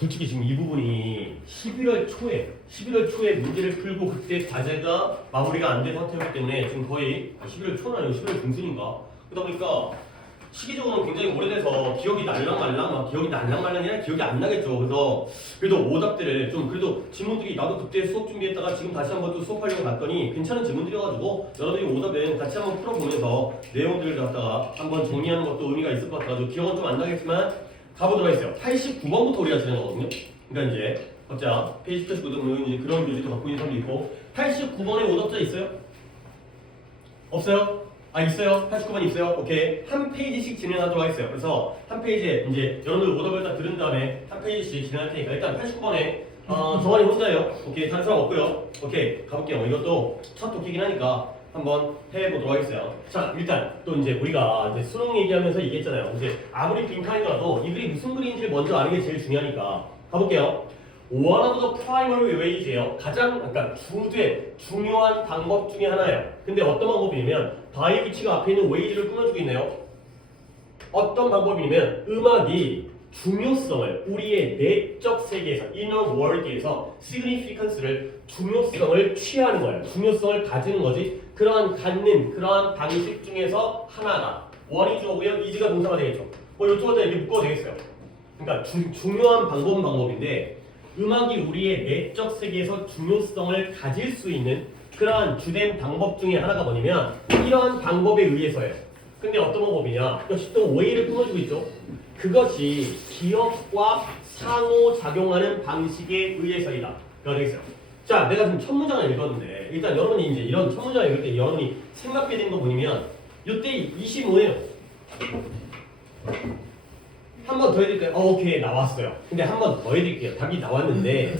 솔직히 지금 이 부분이 11월 초에 문제를 풀고 그때 과제가 마무리가 안 된 상태였기 때문에 지금 거의 11월 초는 아니고 11월 중순인가? 그러다 보니까 시기적으로는 굉장히 오래돼서 기억이 날랑말랑, 기억이 날랑말랑이라 기억이 안 나겠죠. 그래서 그래도 오답들을 좀 그래도 질문들이 나도 그때 수업 준비했다가 지금 다시 한번 또 수업하려고 봤더니 괜찮은 질문들이어가지고 여러분들이 오답을 같이 한번 풀어보면서 내용들을 갖다가 한번 정리하는 것도 의미가 있을 것 같아가지고 기억은 좀 안 나겠지만 가보도록 하겠어요. 89번부터 우리가 진행한 거거든요. 그러니까 이제 각자 페이지 89도 이제 그런 교재도 갖고 있는 사람도 있고 89번에 오답자 있어요? 없어요? 아 있어요? 89번 있어요? 오케이. 한 페이지씩 진행하도록 하겠어요. 그래서 한 페이지에 이제 여러분들 오답을 다 들은 다음에 한 페이지씩 진행할 테니까 일단 89번에 정환이 혼자예요. 오케이. 다른 사람 없고요. 오케이. 가볼게요. 이것도 첫 독기긴 하니까 한번 해보도록 하겠어요. 자, 일단 또 이제 우리가 이제 수능 얘기하면서 얘기했잖아요. 이제 아무리 빈칸이라도 이 글이 무슨 글인지를 먼저 아는 게 제일 중요하니까 가볼게요. One of the primary ways예요. 가장 그러니까 중요한 방법 중에 하나예요. 근데 어떤 방법이냐면 by 위치가 앞에 있는 way를 꾸며주고 있네요. 어떤 방법이냐면 음악이 중요성을 우리의 내적 세계에서 inner world에서 significance를 중요성을 취하는 거예요. 중요성을 가지는 거지. 그러한 방식 중에서 하나가 one이 주어고요. is가 동사가 되겠죠. 뭐 이쪽에다 이렇게 묶어도 되겠어요. 그러니까 중요한 방법인데 음악이 우리의 내적 세계에서 중요성을 가질 수 있는 그러한 주된 방법 중에 하나가 뭐냐면 이러한 방법에 의해서예요. 근데 어떤 방법이냐? 역시 또 way를 꾸며주고 있죠. 그것이 기억과 상호작용하는 방식에 의해서이다. 라고 되겠어요. 자, 내가 지금 첫 문장을 읽었는데 일단 여러분이 이제 이런 첫 문장을 읽을 때 여러분이 생각해야 되는 거 뭐냐면 이때 25네요. 한 번 더 해드릴까요? 오케이 나왔어요. 근데 한 번 더 해드릴게요. 답이 나왔는데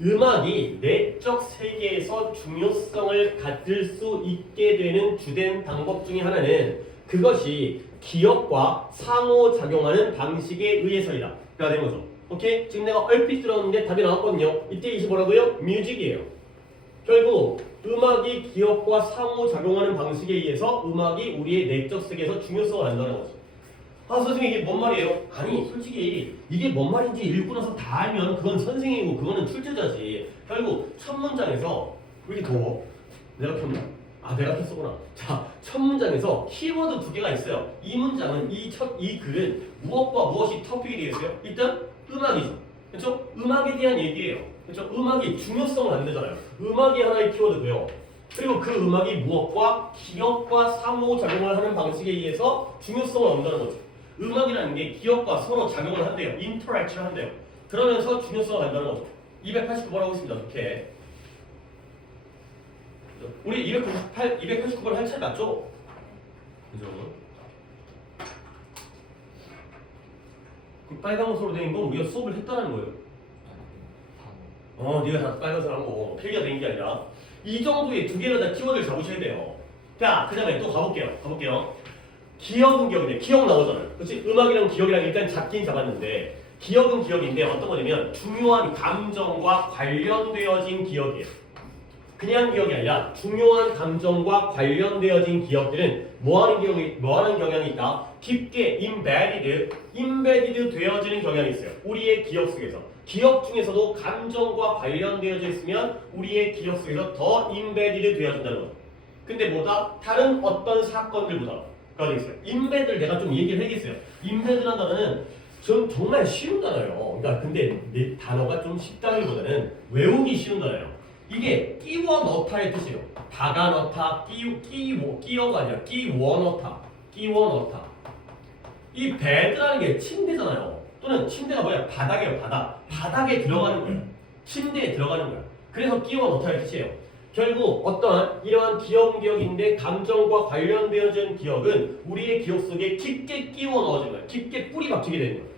음악이 내적 세계에서 중요성을 가질 수 있게 되는 주된 방법 중에 하나는 그것이 기억과 상호작용하는 방식에 의해서이다. 가 되는 거죠. 오케이? 지금 내가 얼핏 들었는데 답이 나왔거든요. 이때 이시 뭐라고요? 뮤직이에요. 결국 음악이 기억과 상호작용하는 방식에 의해서 음악이 우리의 내적 세계에서 중요성을 안다는 거죠. 아 선생님 이게 뭔 말이에요? 아니 솔직히 이게 뭔 말인지 읽고 나서 다 알면 그건 선생이고 그거는 출제자지. 결국 첫 문장에서 왜 이렇게 더워? 내가 켰나? 아 내가 켰었구나. 자, 첫 문장에서 키워드 두 개가 있어요. 이 문장은 이 글은 무엇과 무엇이 터픽이 되겠어요? 일단 음악이죠. 그렇죠? 음악에 대한 얘기예요. 그렇죠? 음악이 중요성을 안 되잖아요. 음악이 하나의 키워드고요. 그리고 그 음악이 무엇과 기억과 상호작용을 하는 방식에 의해서 중요성을 얻는다는 거죠. 음악이라는 게 기억과 서로 작용을 한대요. 인터랙션을 한대요. 그러면서 중요성을 갖는다는 거죠. 289번 하고 있습니다. 좋게. 우리 289번 할 차이 맞죠? 그죠? 그 빨간색으로 된 건 우리가 수업을 했다는 거예요. 네가 다 빨간색으로 한 거. 필기가 된 게 아니라. 이 정도의 두 개를 다 키워드를 잡으셔야 돼요. 자, 그 다음에 또 가볼게요. 기억은 기억인데 기억 나오잖아요. 그렇지? 음악이랑 기억이랑 일단 잡긴 잡았는데 기억은 기억인데 어떤 거냐면 중요한 감정과 관련되어진 기억이에요. 그냥 기억이 아니라 중요한 감정과 관련되어진 기억들은 뭐하는 경향이 있다? 깊게 embedded 되어지는 경향이 있어요. 우리의 기억 속에서. 기억 중에서도 감정과 관련되어져 있으면 우리의 기억 속에서 더 embedded 되어진다는 거죠. 근데 뭐다? 다른 어떤 사건들보다 가 있어요. embedd를 내가 좀 얘기를 해야겠어요. embedd라는 단어는 정말 쉬운 단어예요. 그러니까 근데 내 단어가 좀 쉽다기보다는 외우기 쉬운 단어예요. 이게 끼워 넣다의 뜻이에요. 박아 넣다, 끼워가 아니라 끼워 넣다, 끼워 넣다. 이 bed라는 게 침대잖아요. 또는 침대가 뭐야? 바닥이에요, 바닥. 바닥에 들어가는 거예요. 침대에 들어가는 거예요. 그래서 끼워 넣다의 뜻이에요. 결국 어떠한 이러한 기억인데 감정과 관련되어진 기억은 우리의 기억 속에 깊게 끼워 넣어진 거예요. 깊게 뿌리 박히게 되는 거예요.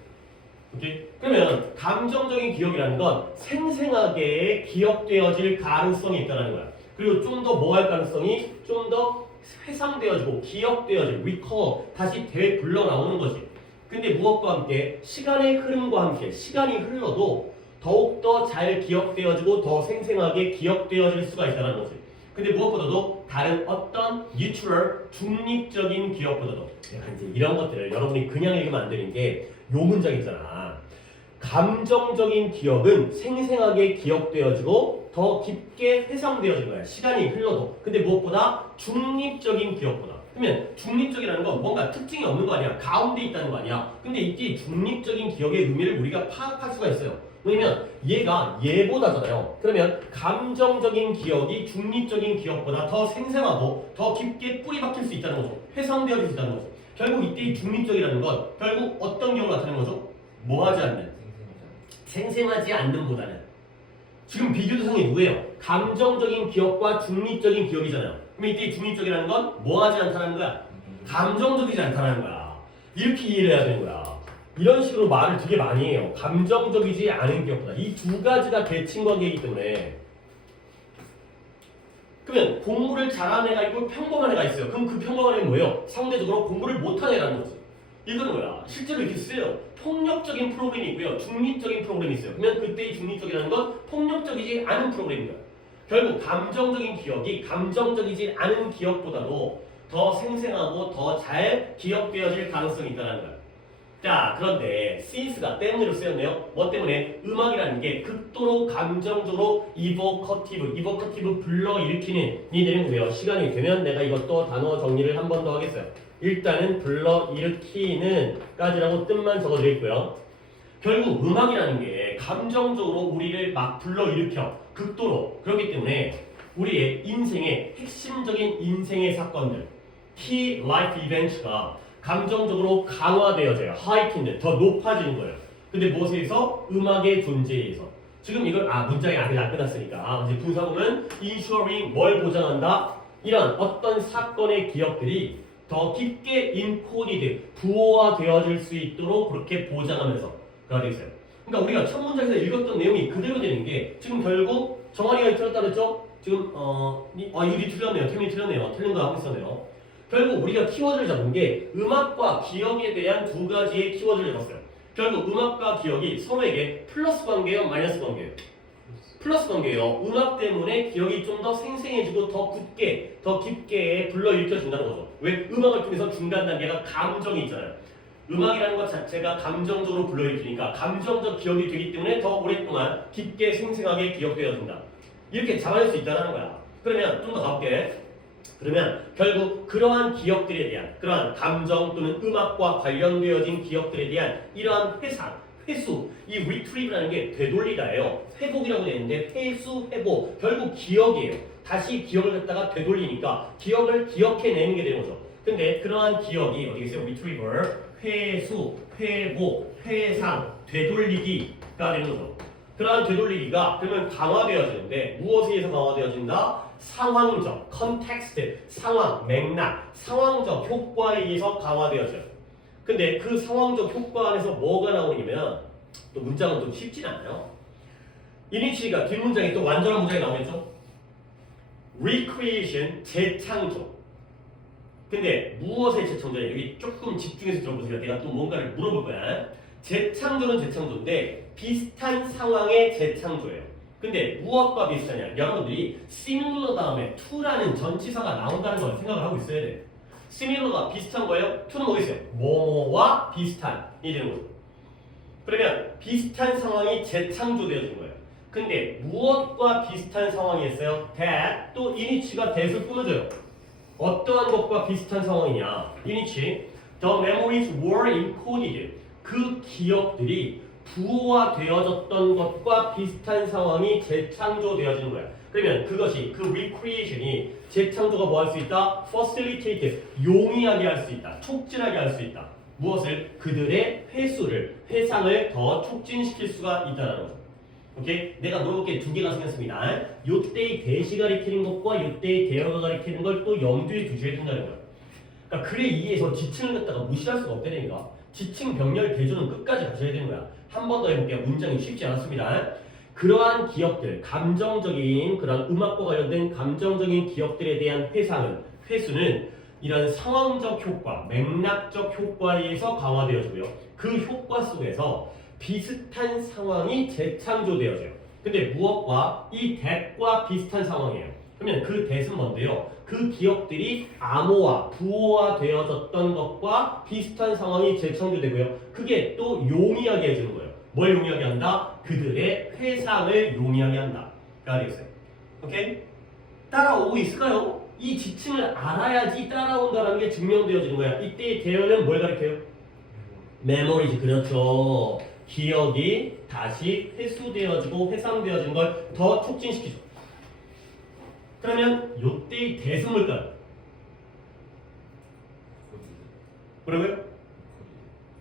오케이? 그러면 감정적인 기억이라는 건 생생하게 기억되어질 가능성이 있다는 거야. 그리고 좀 더 뭐 할 가능성이 좀 더 회상되어지고 기억되어질 recall 다시 되불러 나오는 거지. 근데 무엇과 함께 시간의 흐름과 함께 시간이 흘러도 더욱더 잘 기억되어지고 더 생생하게 기억되어질 수가 있다는 거지. 근데 무엇보다도 다른 어떤 neutral, 중립적인 기억보다도 약간 이제 이런 것들을 여러분이 그냥 읽으면 안 되는 게 요 문장 있잖아. 감정적인 기억은 생생하게 기억되어지고 더 깊게 회상되어진 거야. 시간이 흘러도. 근데 무엇보다 중립적인 기억보다. 그러면 중립적이라는 건 뭔가 특징이 없는 거 아니야. 가운데 있다는 거 아니야. 근데 이게 중립적인 기억의 의미를 우리가 파악할 수가 있어요. 왜냐면 얘가 얘보다잖아요. 그러면 감정적인 기억이 중립적인 기억보다 더 생생하고 더 깊게 뿌리 박힐 수 있다는 거죠. 회상되어질 수 있다는 거죠. 결국 이때 이 중립적이라는 건 결국 어떤 기억을 나타내는 거죠? 뭐하지 않는? 생생하지 않는 보다는. 지금 비교 대상이 누구예요? 감정적인 기억과 중립적인 기억이잖아요. 그럼 이때 중립적이라는 건 뭐하지 않다는 거야? 감정적이지 않다는 거야. 이렇게 이해를 해야 되는 거야. 이런 식으로 말을 되게 많이 해요. 감정적이지 않은 기억보다. 이 두 가지가 대칭 관계이기 때문에. 그러면 공부를 잘하는 애가 있고 평범한 애가 있어요. 그럼 그 평범한 애는 뭐예요? 상대적으로 공부를 못하는 애라는 거지. 이거는 뭐야? 실제로 이렇게 쓰여요. 폭력적인 프로그램이 있고요. 중립적인 프로그램이 있어요. 그러면 그때 이 중립적이라는 건 폭력적이지 않은 프로그램입니다. 결국 감정적인 기억이 감정적이지 않은 기억보다도 더 생생하고 더 잘 기억되어질 가능성이 있다는 거예요. 자, 그런데 since가 때문으로 쓰였네요. 뭐 때문에? 음악이라는 게 극도로 감정적으로 이보커티브 불러일으키는 이 내용이고요. 시간이 되면 내가 이것도 단어 정리를 한 번 더 하겠어요. 일단은 불러일으키는 까지라고 뜻만 적어드리고요. 결국 음악이라는 게 감정적으로 우리를 막 불러일으켜 극도로. 그렇기 때문에 우리의 인생의 핵심적인 인생의 사건들, key life events가 감정적으로 강화되어져요. 하이틴드, 더 높아지는 거예요. 근데 무엇에 의해서? 음악의 존재에 의해서. 지금 이걸 문장이 아직 안 끝났으니까 이제 분사구문 ensuring 뭘 보장한다? 이런 어떤 사건의 기억들이 더 깊게 인코디드, 부호화되어질 수 있도록 그렇게 보장하면서 가 되어 있어요. 그러니까 우리가 첫 문장에서 읽었던 내용이 그대로 되는 게 지금 결국 정한이가 틀렸다 그랬죠? 지금 이게 틀렸네요. 태민이 틀렸네요. 틀린 거 하고 있었네요. 결국 우리가 키워드를 잡은 게 음악과 기억에 대한 두 가지의 키워드를 잡았어요. 결국 음악과 기억이 서로에게 플러스 관계예요? 마이너스 관계예요? 플러스 관계예요. 음악 때문에 기억이 좀 더 생생해지고 더 굳게, 더 깊게 불러일으켜진다는 거죠. 왜? 음악을 통해서 중간 단계가 감정이 있잖아요. 음악이라는 것 자체가 감정적으로 불러일으키니까 감정적 기억이 되기 때문에 더 오랫동안 깊게 생생하게 기억되어진다. 이렇게 잡아낼 수 있다는 거야. 그러면 좀 더 가볼게. 그러면 결국 그러한 기억들에 대한 그러한 감정 또는 음악과 관련되어진 기억들에 대한 이러한 회수, 이 retrieve라는 게 되돌리다예요. 회복이라고 되어 있는데 회수, 회복, 결국 기억이에요. 다시 기억을 갖다가 되돌리니까 기억을 기억해내는 게 되는 거죠. 근데 그러한 기억이 어디 있어요? retriever, 회수, 회복, 회상, 되돌리기가 되는 거죠. 그러한 되돌리기가 그러면 강화되어지는데 무엇에 의해서 강화되어진다? 상황적, 컨텍스트, 상황, 맥락, 상황적 효과에 의해서 강화되어져요. 근데 그 상황적 효과 안에서 뭐가 나오냐면 또 문장은 또 쉽진 않아요. 이니치가 뒷문장에 또 완전한 문장이 나오겠죠? recreation, 재창조. 근데 무엇의 재창조냐? 여기 조금 집중해서 들어보세요. 내가 또 뭔가를 물어볼 거야. 재창조는 재창조인데 비슷한 상황의 재창조예요. 근데 무엇과 비슷하냐? 여러분들이 similar 다음에 to라는 전치사가 나온다는 걸 생각을 하고 있어야 돼. similar가 비슷한 거예요? to는 뭐겠어요? 뭐뭐와 비슷한이 되는 거죠. 그러면 비슷한 상황이 재창조되어진 거예요. 근데 무엇과 비슷한 상황이었어요? that 또 이니치가 that을 꾸며줘요. 어떠한 것과 비슷한 상황이냐? 이니치 the memories were encoded 그 기억들이 부호화되어졌던 것과 비슷한 상황이 재창조되어지는 거야. 그러면 그것이 그 recreation이 재창조가 뭐 할 수 있다? facilitate 용이하게 할 수 있다. 촉진하게 할 수 있다. 무엇을? 그들의 회상을 더 촉진시킬 수가 있다는 거죠. 오케이? 내가 물어볼게 두 개가 생겼습니다. 요때의 대시 가리키는 것과 요때의 대어가 가리키는 걸 또 염두에 두셔야 된다는 거야. 그러니까 글에 의해서 지층을 갖다가 무시할 수가 없다니까. 지층 병렬 대조는 끝까지 가셔야 되는 거야. 한 번 더 해볼게요. 문장이 쉽지 않았습니다. 그러한 기억들, 감정적인 그런 음악과 관련된 감정적인 기억들에 대한 회수는 이런 상황적 효과, 맥락적 효과에 의해서 강화되어지고요. 그 효과 속에서 비슷한 상황이 재창조되어져요. 근데 무엇과? 이 that과 비슷한 상황이에요. 그러면 그 that은 뭔데요? 그 기억들이 암호화, 부호화 되어졌던 것과 비슷한 상황이 재창조되고요. 그게 또 용이하게 해주는 거예요. 뭘 용이하게 한다? 그들의 회상을 용이하게 한다. 가 되겠어요. 오케이? 따라오고 있을까요? 이 지층을 알아야지 따라온다는 게 증명되어지는 거야. 이때의 대열은 뭘 가리켜요? 메모리지. 그렇죠. 기억이 다시 회수되어지고 회상되어지는 걸 더 촉진시키죠. 그러면 이때의 대수 뭘까요? 뭐라고요?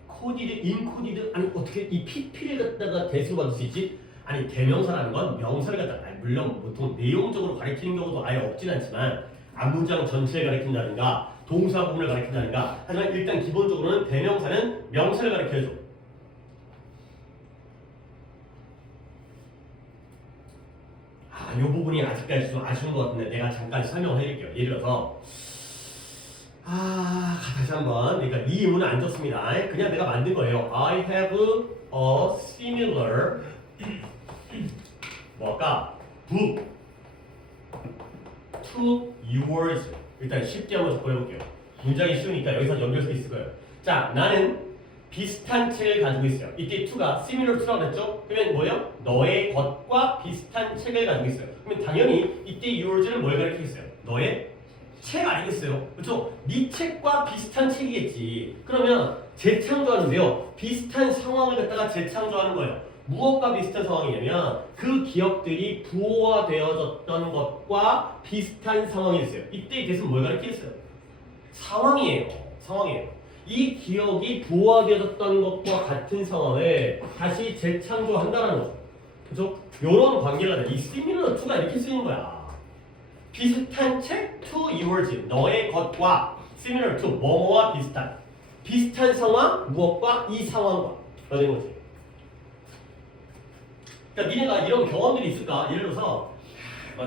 코디드, 인코디드, 아니 어떻게 이 PP를 갖다가 대수로 받을 수 있지? 아니 대명사라는 건 명사를 갖다가 물론 보통 내용적으로 가리키는 경우도 아예 없진 않지만 앞문장 전체를 가리킨다든가 동사 부분을 가리킨다든가 하지만 일단 기본적으로는 대명사는 명사를 가리켜줘. 이 부분이 아직까지 좀 아쉬운 것 같은데 내가 잠깐 설명을 해드릴게요. 예를 들어서 다시 한번. 그러니까 이 의문은 안 줬습니다. 그냥 내가 만든 거예요. I have a similar 뭐까 book to yours. 일단 쉽게 한번 접근해볼게요. 문장이 쉬우니까 여기서 연결해서 있을 거예요. 자, 나는 비슷한 책을 가지고 있어요. 이때 to가 similar to라고 그랬죠? 그러면 뭐예요? 너의 것과 비슷한 책을 가지고 있어요. 그러면 당연히 이때 yours는 뭘 가리키겠어요? 너의 책 아니겠어요? 그렇죠? 네 책과 비슷한 책이겠지. 그러면 재창조하는데요. 비슷한 상황을 갖다가 재창조하는 거예요. 무엇과 비슷한 상황이냐면 그 기억들이 부호화되어졌던 것과 비슷한 상황이 있어요. 이때의 대수는 뭘 가리키겠어요? 상황이에요. 상황이에요. 이 기억이 부호화되어졌던 것과 같은 상황을 다시 재창조한다는 거죠. 그렇죠? 이런 관계가 이 similar to가 이렇게 쓰이는 거야. 비슷한 책 to yours. 너의 것과 similar to 뭐뭐와 비슷한. 비슷한 상황 무엇과 이 상황과 되는 거지. 그러니까 니네가 이런 경험들이 있을까? 예를 들어서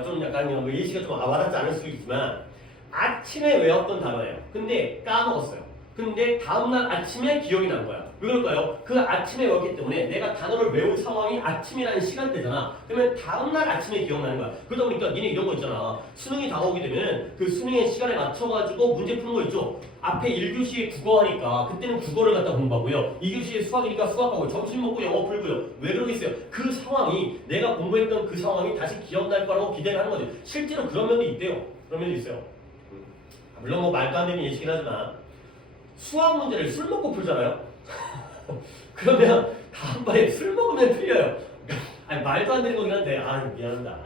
좀 약간 예시가 좀 와닿지 않을 수 있지만 아침에 외웠던 단어예요. 근데 까먹었어요. 근데 다음날 아침에 기억이 난 거야. 왜 그럴까요? 그 아침에 외웠기 때문에 내가 단어를 외울 상황이 아침이라는 시간대잖아. 그러면 다음날 아침에 기억나는 거야. 그러다 보니까 니네 이런 거 있잖아. 수능이 다가오게 되면 그 수능의 시간에 맞춰가지고 문제 푸는 거 있죠. 앞에 1교시에 국어 하니까 그때는 국어를 갖다 공부하고요. 2교시에 수학이니까 수학하고 점심 먹고 영어 풀고요. 왜 그러겠어요? 그 상황이 내가 공부했던 그 상황이 다시 기억날 거라고 기대를 하는 거지. 실제로 그런 면도 있대요. 그런 면도 있어요. 물론 뭐 말도 안 되는 예시긴 하지만 수학 문제를 술 먹고 풀잖아요. 그러면 다음번에 술 먹으면 틀려요. 아니 말도 안 되는 거긴 한데 미안합니다.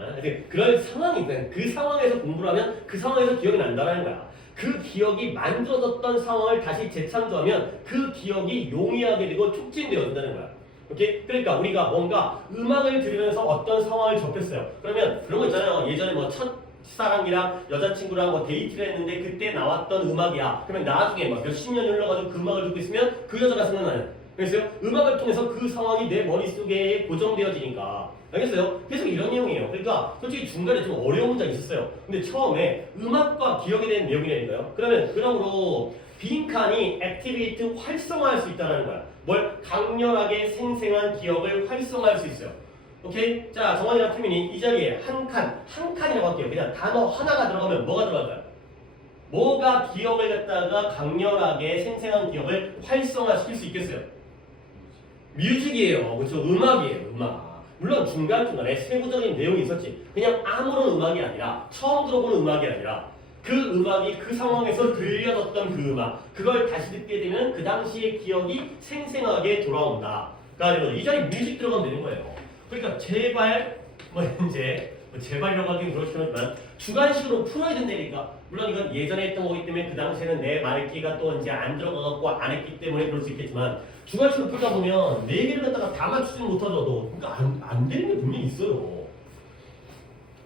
그런 상황이 그 상황에서 공부를 하면 그 상황에서 기억이 난다는 거야. 그 기억이 만들어졌던 상황을 다시 재창조하면 그 기억이 용이하게 되고 촉진되어진다는 거야. 오케이? 그러니까 우리가 뭔가 음악을 들으면서 어떤 상황을 접했어요. 그러면 그런 거 있잖아요. 예전에 뭐 첫사랑이랑 여자친구랑 뭐 데이트를 했는데 그때 나왔던 음악이야. 그러면 나중에 막 몇십 년이 흘러가지고 그 음악을 듣고 있으면 그 여자가 생각나요. 알겠어요? 음악을 통해서 그 상황이 내 머릿속에 고정되어지니까. 알겠어요? 계속 이런 내용이에요. 그러니까 솔직히 중간에 좀 어려운 문장이 있었어요. 근데 처음에 음악과 기억에 대한 내용이라니까요. 그러므로 빈칸이 액티베이트 활성화할 수 있다는 거야. 뭘? 강렬하게 생생한 기억을 활성화할 수 있어요. 오케이? 자, 정원이랑 태민이 이 자리에 한 칸이라고 할게요. 그냥 단어 하나가 들어가면 뭐가 들어갈까요? 뭐가 기억을 갖다가 강렬하게 생생한 기억을 활성화시킬 수 있겠어요? 뮤직이에요. 그렇죠? 음악이에요. 음악. 물론 중간중간에 세부적인 내용이 있었지. 그냥 아무런 음악이 아니라 처음 들어보는 음악이 아니라 그 음악이 그 상황에서 들려졌던 그 음악 그걸 다시 듣게 되면 그 당시의 기억이 생생하게 돌아온다. 그러니까 이 자리에 뮤직 들어가면 되는 거예요. 그러니까 제발 이제 제발이라고 하긴 그렇지만 주관식으로 풀어야 된다니까. 물론 이건 예전에 했던 거기 때문에 그 당시에는 내 말귀가 또 이제 안 들어가갖고 안 했기 때문에 그럴 수 있겠지만 주관식으로 풀다 보면 네 개를 갖다가 다 맞추지 못하더라도 그러니까 안 되는 게 분명히 있어요.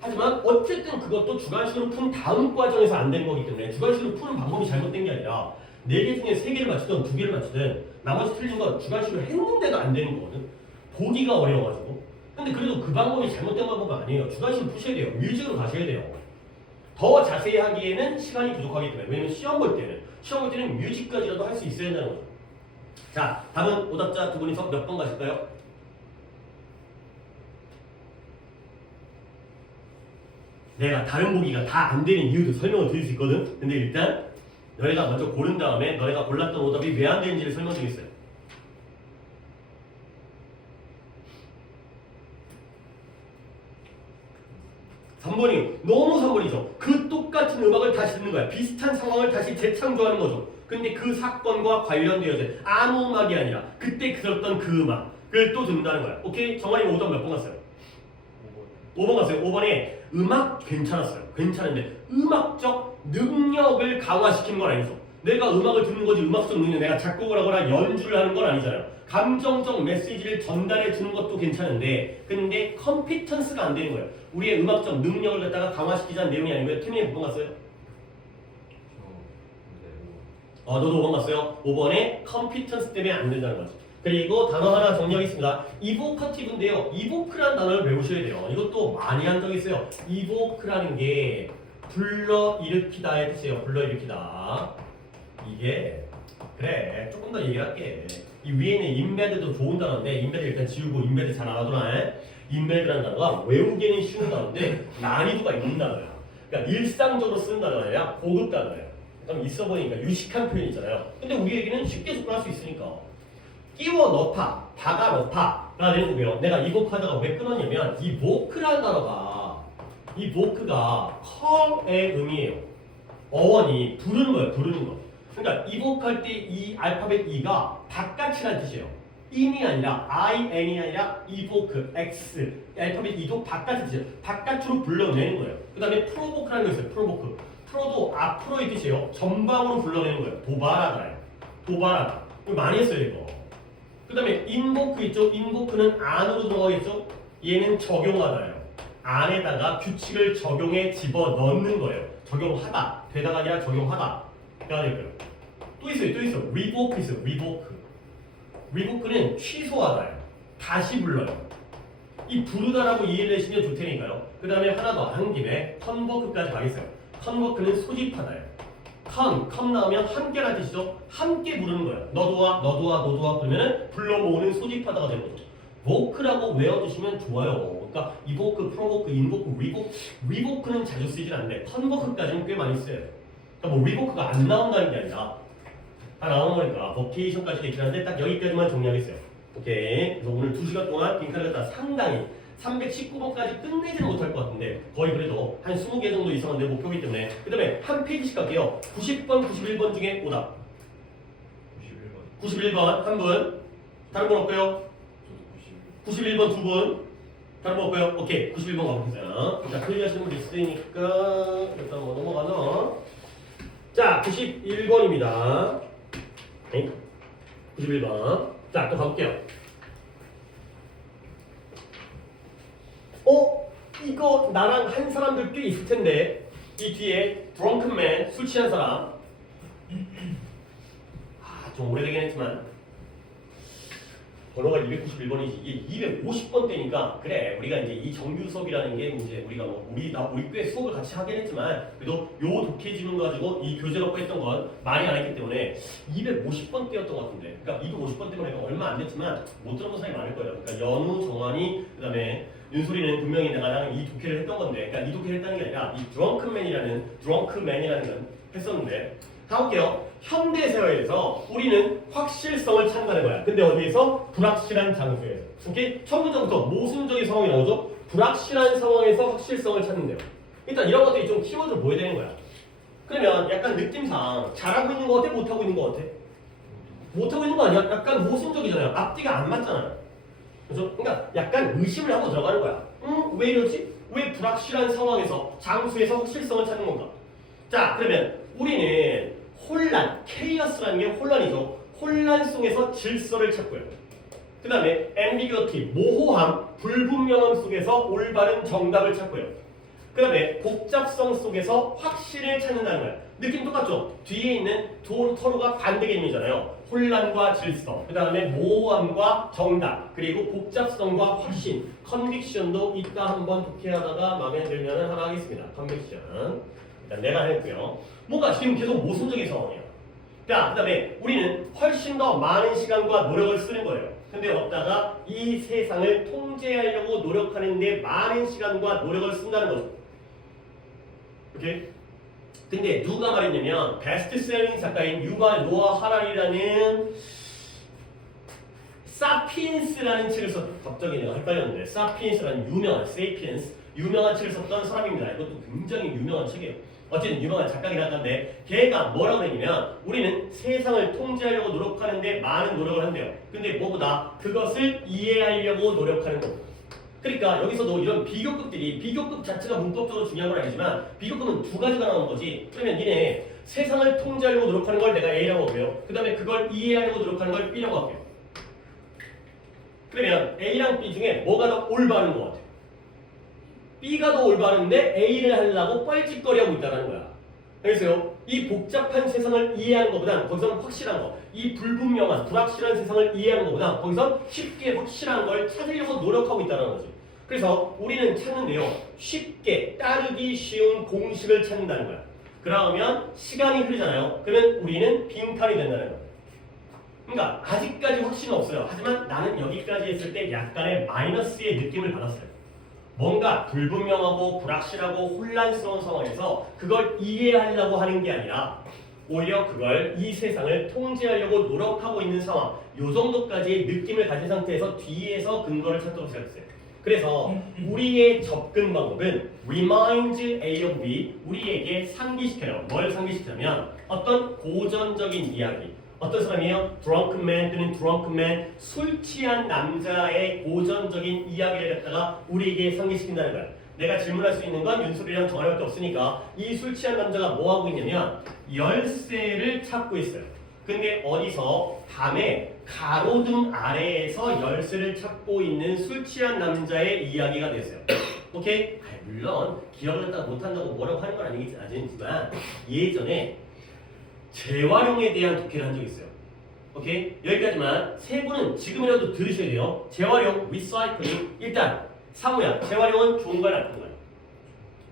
하지만 어쨌든 그것도 주관식으로 푼 다음 과정에서 안 되는 거기 때문에 주관식으로 푸는 방법이 잘못된 게 아니라 4개 중에 3개를 맞추든 2개를 맞추든 나머지 틀린 건 주관식으로 했는데도 안 되는 거거든. 보기가 어려워가지고. 근데 그래도 그 방법이 잘못된 방법은 아니에요. 주관식으로 푸셔야 돼요. 뮤직으로 가셔야 돼요. 더 자세히 하기에는 시간이 부족하기 때문에. 왜냐면 시험 볼 때는 뮤직까지라도 할 수 있어야 된다는 거죠. 자, 다음은 오답자 두 분이서 몇 번 가실까요? 내가 다른 보기가 다 안 되는 이유도 설명을 드릴 수 있거든. 근데 일단 너희가 먼저 고른 다음에 너희가 골랐던 오답이 왜 안 되는지를 설명드리겠어요. 3번이 너무 3번이죠. 그 똑같은 음악을 다시 듣는 거야. 비슷한 상황을 다시 재창조하는 거죠. 근데 그 사건과 관련되어진 아무 음악이 아니라 그때 들었던 그 음악을 또 듣는다는 거야. 오케이? 정환이 5번 몇 번 갔어요? 5번 갔어요. 5번에 음악 괜찮았어요. 괜찮은데 음악적 능력을 강화시키는 건 아니죠. 내가 음악을 듣는 거지 음악적 능력, 내가 작곡을 하거나 연주를 하는 건 아니잖아요. 감정적 메시지를 전달해 주는 것도 괜찮은데 근데 컴피턴스가 안 되는 거예요. 우리의 음악적 능력을 갖다가 강화시키자는 내용이 아니고요. 태민이 몇 번 갔어요? 너도 5번 갔어요. 5번에 컴피턴스 때문에 안 된다는 거죠. 그리고 단어 하나 정리하겠습니다. 이보커티브인데요. 이보크라는 단어를 배우셔야 돼요. 이것도 많이 한 적이 있어요. 이보크라는 게 불러일으키다의 뜻이에요. 불러일으키다. 이게 그래 조금 더 얘기를 할게. 이 위에 있는 인베드도 좋은 단어인데 인베드 일단 지우고 인베드 잘 알아두라. 인베드라는 단어가 외우기는 쉬운 단어인데 난이도가 있는 단어야. 그러니까 일상적으로 쓰는 단어가 아니라 고급 단어예요. 그럼 있어 보니까 유식한 표현 있잖아요. 근데 우리에게는 쉽게 접근할 수 있으니까 끼워 넣다, 박아 넣다가 되는 거고요. 내가 이곡하다가 왜 끊었냐면 이 모크라는 단어가 이 모크가 컬의 의미예요. 어원이 부르는 거예요. 부르는 거. 그러니까 이곡할 때 이 알파벳 E가 바깥이라는 뜻이에요. in이 아니라 in이 아니라 evoke x 알파벳 E도 바깥의 뜻이에요. 바깥으로 불러내는 거예요. 그 다음에 프로보크라는 거 있어요. 프로보크. 프로도 앞으로의 뜻이에요. 전방으로 불러내는 거예요. 도발하다예요. 도발하다. 이거 많이 했어요 이거. 그 다음에 인보크 있죠? 인보크는 안으로 들어가겠죠? 얘는 적용하다예요. 안에다가 규칙을 적용해 집어넣는 거예요. 적용하다. 되다가 아니라 적용하다. 해야 될 거예요. 또 있어요. 또 있어. 리보크 있어요. 리보크. 리보크는 취소하다예요. 다시 불러요. 이 부르다라고 이해를 하시면 좋 테니까요. 그 다음에 하나 더 한 김에 컨버크까지 가겠어요. 컨버크는 소집하다예요. 컴 나오면 함께라는 뜻이죠. 함께 부르는 거예요. 너도 와, 너도 와, 너도 와 그러면 불러 모으는 소집하다가 되는 거죠. 보크라고 외워두시면 좋아요. 그러니까 이보크, 프로보크, 인보크, 리보크는 자주 쓰이진 않는데 컨버크까지는 꽤 많이 써요. 그러니까 뭐 리보크가 안 나온다는 게 아니라 다 나오는 거니까 버케이션까지 있긴 한데 딱 여기까지만 정리하겠어요. 오케이. 그래서 오늘 2시간 동안 빈칸을 갖다 상당히 319번까지 끝내지는 못할 것 같은데 거의 그래도 한 20개 정도 이상은 내 목표이기 때문에 그 다음에 한 페이지씩 갈게요. 90번, 91번 중에 오답 91번 한 분. 다른 분 없고요. 91번 두 분. 다른 분 없고요. 오케이. 91번 가보겠어요. 자, 클리어하시는 분 있으니까 일단 뭐 넘어가나. 자, 91번입니다. 91번. 자, 또 가볼게요. 이거 나랑 한 사람들 꽤 있을 텐데 이 뒤에 drunken man, 술 취한 사람. 좀 오래되긴 했지만 번호가 291번이지 이게 250번 대니까 그래 우리가 이제 이 정규 수업이라는 게 이제 우리가 뭐 우리 꽤 수업을 같이 하긴 했지만 그래도 요 독해지문 가지고 이 교재 갖고 했던 건 많이 안 했기 때문에 250번 대였던 것 같은데 그러니까 250번 때문에 얼마 안 됐지만 못 들어본 사람이 많을 거예요. 그러니까 연우, 정환이 그다음에 윤소리는 분명히 내가 이 독해를 했던 건데 그러니까 이 독해를 했다는 게 아니라 이 드렁크맨이라는 건 했었는데 가볼게요. 현대사회에서 우리는 확실성을 찾는다는 거야. 근데 어디에서? 불확실한 장소에서. 오케이? 첫 문장부터 모순적인 상황이 나오죠? 불확실한 상황에서 확실성을 찾는데요. 일단 이런 것들이 좀 키워드를 보여야 되는 거야. 그러면 약간 느낌상 잘하고 있는 거 같아? 못하고 있는 거 같아? 못하고 있는 거 아니야? 약간 모순적이잖아요. 앞뒤가 안 맞잖아요. 그래서 그러니까 약간 의심을 하고 들어가는 거야. 왜 이러지? 왜 불확실한 상황에서 장소에서 확실성을 찾는 건가? 자, 그러면 우리는 혼란, 케이어스라는 게 혼란이죠. 혼란 속에서 질서를 찾고요. 그 다음에 ambiguity, 모호함, 불분명함 속에서 올바른 정답을 찾고요. 그 다음에 복잡성 속에서 확신을 찾는다는 거예요. 느낌 똑같죠? 뒤에 있는 서로가 반대 개념이잖아요. 혼란과 질서, 그 다음에 모호함과 정답, 그리고 복잡성과 확신, 컨빅션도 이따 한번 독해하다가 마음에 들면 하나 하겠습니다. 컨빅션. 일단 내가 했고요. 뭔가 지금 계속 모순적인 상황이에요. 자, 그 다음에 우리는 훨씬 더 많은 시간과 노력을 쓰는 거예요. 근데 어디다가 이 세상을 통제하려고 노력하는데 많은 시간과 노력을 쓴다는 거죠. 오케이? 근데 누가 말했냐면 베스트셀링 작가인 유발 노아 하라리라는 사피엔스라는 책을 갑자기 내가 헷갈렸는데 사피엔스라는 유명한 세이피엔스 유명한 책을 썼던 사람입니다. 이것도 굉장히 유명한 책이에요. 어쨌든 유명한 작가긴 한데 걔가 뭐라고 했냐면 우리는 세상을 통제하려고 노력하는데 많은 노력을 한대요. 근데 뭐보다 그것을 이해하려고 노력하는 거. 그러니까 여기서도 이런 비교급들이 비교급 자체가 문법적으로 중요한 건 아니지만 비교급은 두 가지가 나오는 거지. 그러면 니네 세상을 통제하려고 노력하는 걸 내가 A라고 하고요. 그 다음에 그걸 이해하려고 노력하는 걸 B라고 할게요. 그러면 A랑 B 중에 뭐가 더 올바른 것 같아? B가 더 올바른데 A를 하려고 뻘짓거리하고 있다는 거야. 그래서요, 이 복잡한 세상을 이해하는 것보다 거기서 확실한 거, 이 불분명한, 불확실한 세상을 이해하는 것보다 거기서 쉽게 확실한 걸 찾으려고 노력하고 있다는 거지. 그래서 우리는 찾는데요, 쉽게 따르기 쉬운 공식을 찾는다는 거야. 그러면 시간이 흐르잖아요. 그러면 우리는 빈칸이 된다는 거야. 그러니까 아직까지 확신은 없어요. 하지만 나는 여기까지 했을 때 약간의 마이너스의 느낌을 받았어요. 뭔가 불분명하고 불확실하고 혼란스러운 상황에서 그걸 이해하려고 하는 게 아니라 오히려 그걸 이 세상을 통제하려고 노력하고 있는 상황, 요 정도까지의 느낌을 가진 상태에서 뒤에서 근거를 찾도록 시작했어요. 그래서 우리의 접근 방법은 reminds A of B, 우리에게 상기시켜요. 뭘 상기시키냐면 어떤 고전적인 이야기, 어떤 사람이에요? drunken man 또는 drunken man, 술 취한 남자의 고전적인 이야기를 갖다가 우리에게 상기시킨다는 거야. 내가 질문할 수 있는 건 윤솔이랑 정한이밖에 없으니까 이 술 취한 남자가 뭐 하고 있냐면 열쇠를 찾고 있어요. 근데 어디서 밤에 가로등 아래에서 열쇠를 찾고 있는 술 취한 남자의 이야기가 됐어요. 오케이? 물론 기억을 갖다가 못한다고 뭐라고 하는 건 아니지만 예전에 재활용에 대한 독해를 한 적이 있어요. 오케이? 여기까지만 세 분은 지금이라도 들으셔야 돼요. 재활용, 리사이클링. 일단 사무야, 재활용은 좋은 거야 나쁜 거야?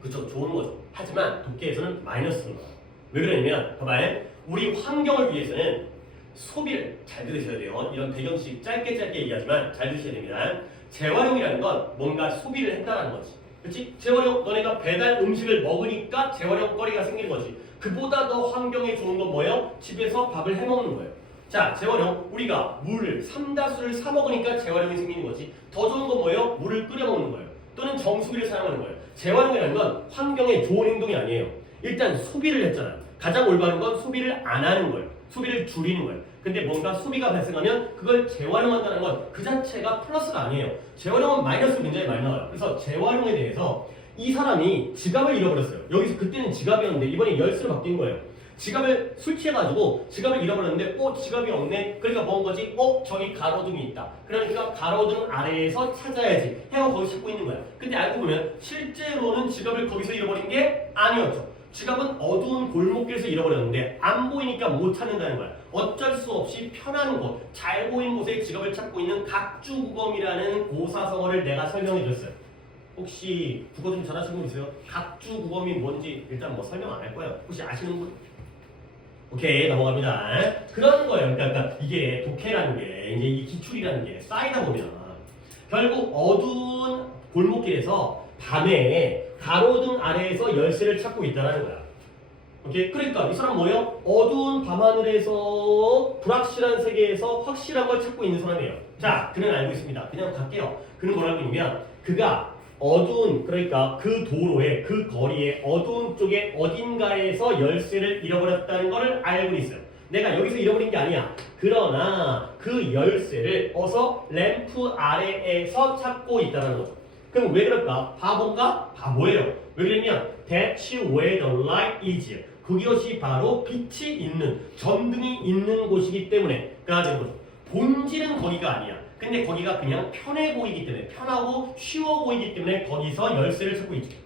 그쵸, 좋은 거죠. 하지만 독해에서는 마이너스인 거야. 왜 그러냐면 봐봐요. 우리 환경을 위해서는 소비를 잘 들으셔야 돼요. 이런 배경식 짧게 얘기하지만 잘 들으셔야 됩니다. 재활용이라는 건 뭔가 소비를 했다는 거지. 그렇지? 재활용, 너네가 배달 음식을 먹으니까 재활용거리가 생기는 거지. 그보다 더 환경에 좋은 건 뭐예요? 집에서 밥을 해먹는 거예요. 자, 재활용. 우리가 물을, 삼다수를 사 먹으니까 재활용이 생기는 거지. 더 좋은 건 뭐예요? 물을 끓여 먹는 거예요. 또는 정수기를 사용하는 거예요. 재활용이라는 건 환경에 좋은 행동이 아니에요. 일단 소비를 했잖아요. 가장 올바른 건 소비를 안 하는 거예요. 소비를 줄이는 거예요. 근데 뭔가 소비가 발생하면 그걸 재활용한다는 건 그 자체가 플러스가 아니에요. 재활용은 마이너스 굉장히 많이 나와요. 그래서 재활용에 대해서 이 사람이 지갑을 잃어버렸어요. 여기서 그때는 지갑이었는데 이번에 열쇠로 바뀐 거예요. 지갑을 술 취해가지고 지갑을 잃어버렸는데 지갑이 없네. 그러니까 뭔 거지? 저기 가로등이 있다. 그러니까 가로등 아래에서 찾아야지 해서 거기 찾고 있는 거야. 근데 알고 보면 실제로는 지갑을 거기서 잃어버린 게 아니었죠. 지갑은 어두운 골목길에서 잃어버렸는데 안 보이니까 못 찾는다는 거야. 어쩔 수 없이 편한 곳, 잘 보이는 곳에 지갑을 찾고 있는 각주구검이라는 고사성어를 내가 설명해 줬어요. 혹시 국어 좀 잘하시는 분 있어요? 각주구검이 뭔지 일단 뭐 설명 안 할 거예요. 혹시 아시는 분? 오케이, 넘어갑니다. 그런 거예요. 그러니까 이게 독해라는 게 이제 이 기출이라는 게 쌓이다 보면 결국 어두운 골목길에서 밤에 가로등 아래에서 열쇠를 찾고 있다는 거야. 오케이? 그러니까 이 사람 뭐예요? 어두운 밤하늘에서 불확실한 세계에서 확실한 걸 찾고 있는 사람이에요. 자, 그는 알고 있습니다. 그냥 갈게요. 그는 뭘 알고 있냐면 그가 어두운, 그러니까 그 도로에, 그 거리에 어두운 쪽에 어딘가에서 열쇠를 잃어버렸다는 것을 알고 있어요. 내가 여기서 잃어버린 게 아니야. 그러나 그 열쇠를 어서 램프 아래에서 찾고 있다는 거죠. 그럼 왜 그럴까? 바본가? 바보예요. 왜 그러냐면 That's where the light is. 그것이 바로 빛이 있는, 전등이 있는 곳이기 때문에 까는 거죠. 본질은 거기가 아니야. 근데 거기가 그냥 편해 보이기 때문에, 편하고 쉬워 보이기 때문에 거기서 열쇠를 찾고 있죠.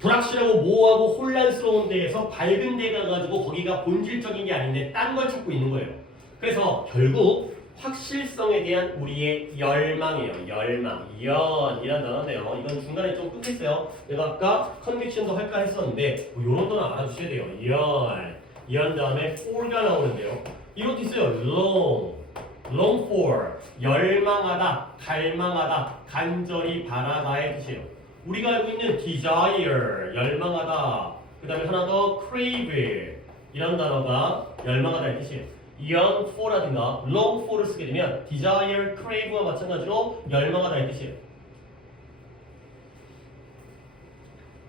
불확실하고 모호하고 혼란스러운 데에서 밝은 데 가가지고 거기가 본질적인 게 아닌데 딴 걸 찾고 있는 거예요. 그래서 결국 확실성에 대한 우리의 열망이에요. 열망. 이런 단어인데요. 이건 중간에 좀 끊겼어요. 내가 아까 컨빅션도 할까 했었는데 이런 단어 알아주셔야 돼요. 연 다음에 for가 나오는데요. 이것도 있어요. long for. 열망하다, 갈망하다, 간절히 바라다의 뜻이에요. 우리가 알고 있는 desire, 열망하다. 그 다음에 하나 더 crave. 이런 단어가 열망하다의 뜻이에요. yearn for라든가 long for를 쓰게 되면 desire, crave와 마찬가지로 열망하다의 뜻이에요.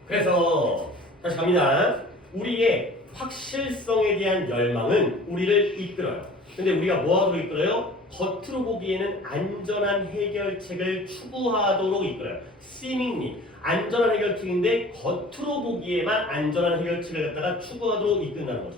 그래서 다시 갑니다. 우리의 확실성에 대한 열망은 우리를 이끌어요. 근데 우리가 뭐하도록 이끌어요? 겉으로 보기에는 안전한 해결책을 추구하도록 이끌어요. seemingly 안전한 해결책인데 겉으로 보기에만 안전한 해결책을 갖다가 추구하도록 이끈다는 거죠.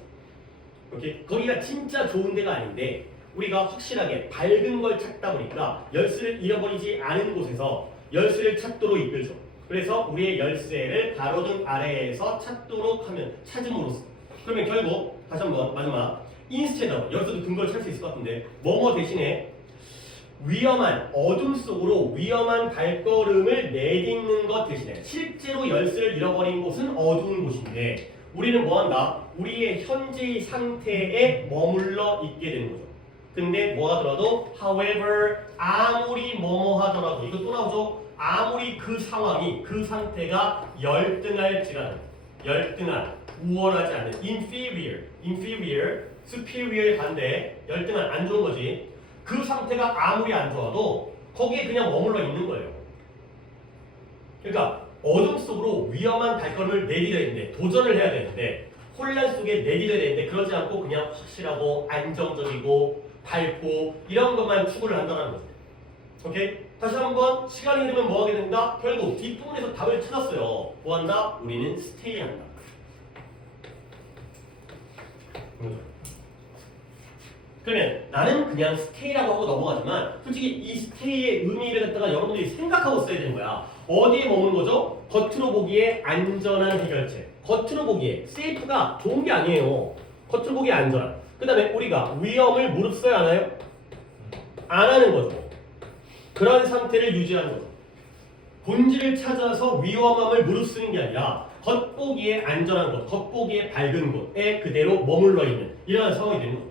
오케이? 거기가 진짜 좋은 데가 아닌데 우리가 확실하게 밝은 걸 찾다 보니까 열쇠를 잃어버리지 않은 곳에서 열쇠를 찾도록 이끌죠. 그래서 우리의 열쇠를 가로등 아래에서 찾도록 하면 찾음으로써 그러면 결국 다시 한번 마지막 instead of 여기서도 근거를 찾을 수 있을 것 같은데 뭐뭐 대신에 위험한 어둠 속으로 위험한 발걸음을 내딛는 것 대신에 실제로 열쇠를 잃어버린 곳은 어두운 곳인데 우리는 뭐한다? 우리의 현재의 상태에 머물러 있게 되는 거죠. 근데 뭐 하더라도 however 아무리 뭐뭐 하더라도 이거 또 나오죠? 아무리 그 상황이 그 상태가 열등할지라도 열등한 우월하지 않는 inferior superior의 반대 열등한 안 좋은 거지. 그 상태가 아무리 안 좋아도 거기에 그냥 머물러 있는 거예요. 그러니까 어둠 속으로 위험한 발걸음을 내딛어야 되는데 도전을 해야 되는데 혼란 속에 내딛어야 되는데 그러지 않고 그냥 확실하고 안정적이고 밝고 이런 것만 추구를 한다는 거죠. 오케이? 다시 한번 시간이 흐르면 뭐 하게 된다? 결국 뒷부분에서 답을 찾았어요. 뭐 한다? 우리는 스테이 한다. 그러면 나는 그냥 스테이라고 하고 넘어가지만 솔직히 이 스테이의 의미를 갖다가 여러분들이 생각하고 써야 되는 거야. 어디에 머무는 거죠? 겉으로 보기에 안전한 해결책. 겉으로 보기에 세이프가 좋은 게 아니에요. 겉으로 보기에 안전한. 그 다음에 우리가 위험을 무릅써야 하나요? 안 하는 거죠. 그런 상태를 유지하는 거죠. 본질을 찾아서 위험함을 무릅쓰는 게 아니라 겉보기에 안전한 곳, 겉보기에 밝은 곳에 그대로 머물러 있는 이러한 상황이 되는 거죠.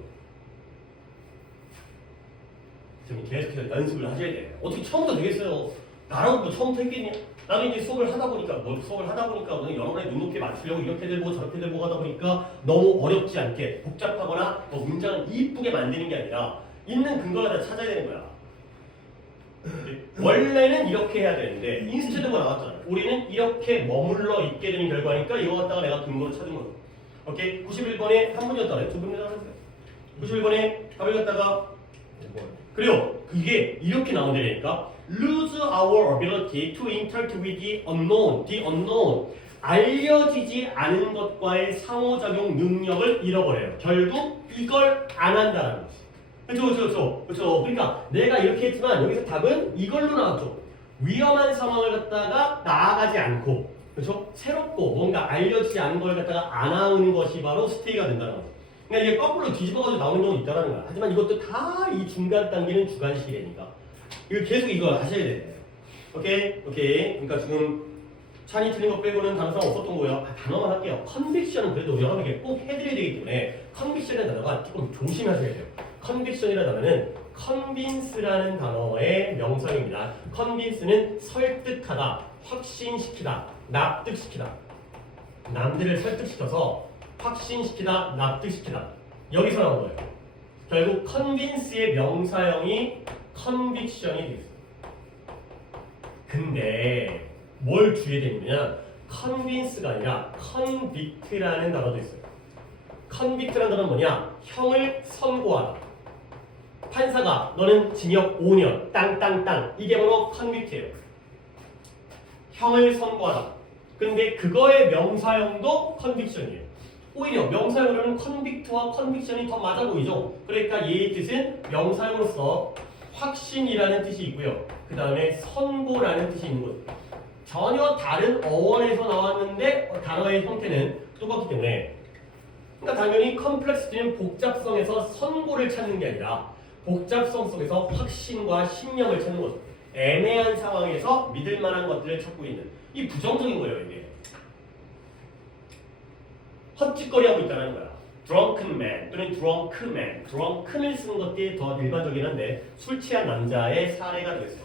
계속해서 연습을 하셔야 돼요. 어떻게 처음부터 되겠어요? 나라고 뭐 처음부터 했겠냐? 나도 이제 수업을 하다 보니까 여러분의 눈높이에 맞추려고 이렇게 들고 저렇게 들고 하다 보니까 너무 어렵지 않게 복잡하거나 뭐 문장을 이쁘게 만드는 게 아니라 있는 근거를 다 찾아야 되는 거야. 원래는 이렇게 해야 되는데 인스테드가 나왔잖아요. 우리는 이렇게 머물러 있게 되는 결과니까 이거 갖다가 내가 근거를 찾은 거죠. 오케이? 91번에 한 문이었다네. 두 문이나 하세요. 91번에 답을 갖다가 그리고 그게 이렇게 나온다니까 lose our ability to interact with the unknown 알려지지 않은 것과의 상호작용 능력을 잃어버려요. 결국 이걸 안 한다는 거지. 그렇죠. 그러니까 내가 이렇게 했지만 여기서 답은 이걸로 나왔죠. 위험한 상황을 갖다가 나아가지 않고 그렇죠? 새롭고 뭔가 알려지지 않은 걸 갖다가 안 하는 것이 바로 스테이가 된다는 거죠. 그러니까 이게 거꾸로 뒤집어가지고 나오는 경우가 있다는 거야. 하지만 이것도 다 이 중간 단계는 주관식이니까 이거 계속 이거 하셔야 돼요. 오케이. 그러니까 지금 찬이 틀린 거 빼고는 단어상 없었던 거예요. 단어만 할게요. 컨빅션은 그래도 여러분에게 꼭 해드려야 되기 때문에 컨빅션이라는 단어가 조금 조심하셔야 돼요. 컨빅션이라는 단어는 컨빈스라는 단어의 명사입니다. 컨빈스는 설득하다, 확신시키다, 납득시키다. 남들을 설득시켜서 확신시키다, 납득시키다. 여기서 나온 거예요. 결국 컨빈스의 명사형이 컨빅션이 되겠습니다. 근데 뭘 주의해야 되냐면 컨빈스가 아니라 컨빅트라는 단어도 있어요. 컨빅트라는 단어는 뭐냐? 형을 선고하다. 판사가 너는 징역 5년 땅땅땅 이게 바로 컨빅트예요. 형을 선고하다. 근데 그거의 명사형도 컨빅션이에요. 오히려 명사형으로는 컨빅트와 컨빅션이 더 맞아 보이죠. 그러니까 얘의 뜻은 명사형으로서 확신이라는 뜻이 있고요. 그 다음에 선고라는 뜻이 있는 거죠. 전혀 다른 어원에서 나왔는데 단어의 형태는 똑같기 때문에 그러니까 당연히 컴플렉스는 복잡성에서 선고를 찾는 게 아니라 복잡성 속에서 확신과 신념을 찾는 거죠. 애매한 상황에서 믿을 만한 것들을 찾고 있는 이 부정적인 거예요. 이게 헛짓거리하고 있다는 거야. drunken man 또는 drunk man, drunk을 쓰는 것들이 더 일반적이긴 한데 술 취한 남자의 사례가 되겠어요.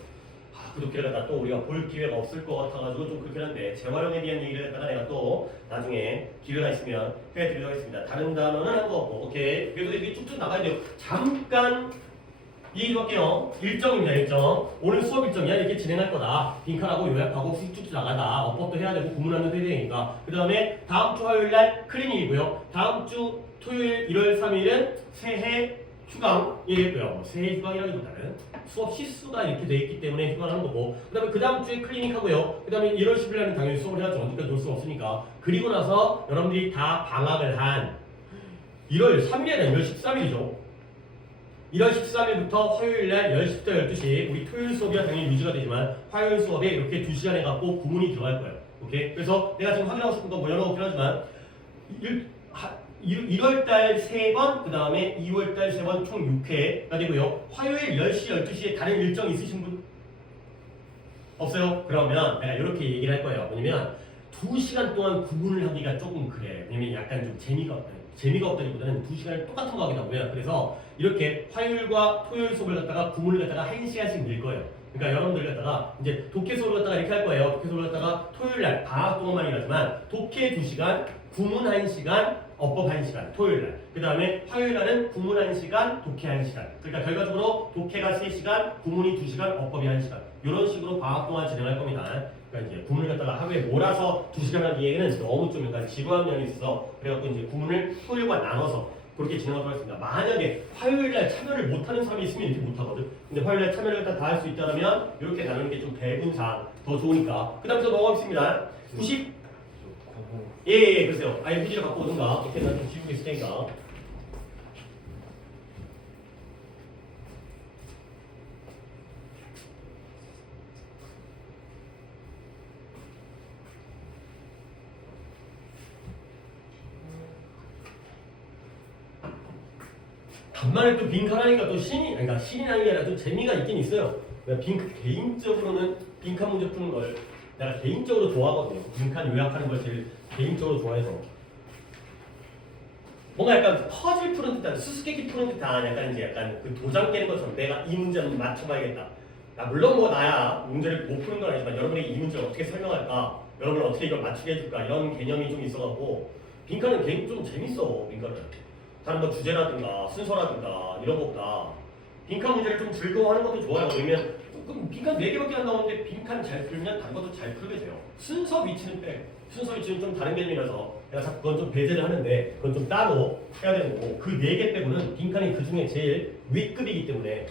구독기를 갖다 또 우리가 볼 기회가 없을 것 같아가지고 좀 그렇긴 한데 재활용에 대한 얘기를 갖다가 내가 또 나중에 기회가 있으면 해드리도록 하겠습니다. 다른 단어는 한 거 없고 오케이. 그래도 이렇게 쭉쭉 나가야 돼요. 잠깐 얘기 좀 할게요. 일정입니다. 일정. 오늘 수업 일정이야. 이렇게 진행할 거다. 빈칸하고 요약하고 쭉쭉 나가다. 어법도 해야 되고 구문하는 해야 되니까. 그 다음에 다음 주 화요일 날 클리닉이고요. 다음 주 토요일 1월 3일은 새해 휴강이겠고요. 새해 휴강이라기보다는 수업 시수가 이렇게 돼 있기 때문에 휴강을 하는 거고. 그 다음에 그 다음 주에 클리닉 하고요. 그 다음에 1월 10일 날은 당연히 수업을 해야죠. 언제까지 놀 수가 없으니까. 그리고 나서 여러분들이 다 방학을 한 1월 3일이 아니라 1월 13일이죠. 1월 13일부터 화요일 날 10시부터 12시 우리 토요일 수업이야 당연히 유지가 되지만 화요일 수업에 이렇게 2시간 해갖고 구문이 들어갈 거예요. 오케이? 그래서 내가 지금 확인하고 싶은 건 뭐 여러 거 필요하지만 1월달 3번, 그 다음에 2월달 3번 총 6회가 되고요. 화요일 10시, 12시에 다른 일정 있으신 분? 없어요? 그러면 내가 이렇게 얘기를 할 거예요. 뭐냐면 2시간 동안 구분을 하기가 조금 그래. 왜냐면 약간 좀 재미가 없다기보다는 2시간을 똑같은 거 하기다 보면 그래서 이렇게 화요일과 토요일 수업을 갖다가 구문을 갖다가 1시간씩 늘 거예요. 그러니까 여러분들 갖다가 이제 독해 수업을 갖다가 이렇게 할 거예요. 독해 수업을 갖다가 토요일 날 방학 동안만 일하지만 독해 2시간, 구문 1시간, 어법 1시간 토요일 날. 그 다음에 화요일 날은 구문 1시간, 독해 1시간. 그러니까 결과적으로 독해가 3시간, 구문이 2시간, 어법이 1시간. 이런 식으로 방학 동안 진행할 겁니다. 그러니까 이제 구문을 갖다가 하루에 몰아서 2시간 하기 에는 너무 좀 약간 지루한 면이 있어서 그래갖고 이제 구문을 토요일과 나눠서 그렇게 진행하도록 하겠습니다. 만약에 화요일날 참여를 못하는 사람이 있으면 이렇게 못하거든. 근데 화요일날 참여를 다 할 수 있다면 이렇게 나누는 게 좀 배분상 더 좋으니까. 그 다음에 또 넘어가겠습니다. 90. 예, 그러세요. 아예 후지를 갖고 오든가. 이렇게 나좀 지우고 있을 테니까. 간만에 또 빈칸 하니까 또 그러니까 신이 나는 게 아니라 좀 재미가 있긴 있어요. 개인적으로는 빈칸 문제 푸는 걸 내가 개인적으로 좋아하거든요. 빈칸 요약하는 걸 제일 개인적으로 좋아해서. 뭔가 약간 퍼즐 푸는 듯한, 수수께끼 푸는 듯한 약간 이제 약간 그 도장 깨는 것처럼 내가 이 문제 한번 맞춰봐야겠다. 물론 뭐 나야 문제를 못 푸는 건 아니지만 여러분에게 이 문제를 어떻게 설명할까, 여러분을 어떻게 이걸 맞추게 해줄까 이런 개념이 좀 있어갖고 빈칸은 좀 재밌어. 빈칸은 다른 뭐 주제라든가 순서라든가 이런 것보다 빈칸 문제를 좀 즐거워하는 것도 좋아요. 왜냐면 그럼 빈칸 4개밖에 안 나오는데 빈칸 잘 풀면 다른 것도 잘 풀게 돼요. 순서 위치는 순서 위치는 좀 다른 개념이라서 내가 자꾸 그건 좀 배제를 하는데 그건 좀 따로 해야 되는 거고 그 4개 빼고는 빈칸이 그 중에 제일 윗급이기 때문에.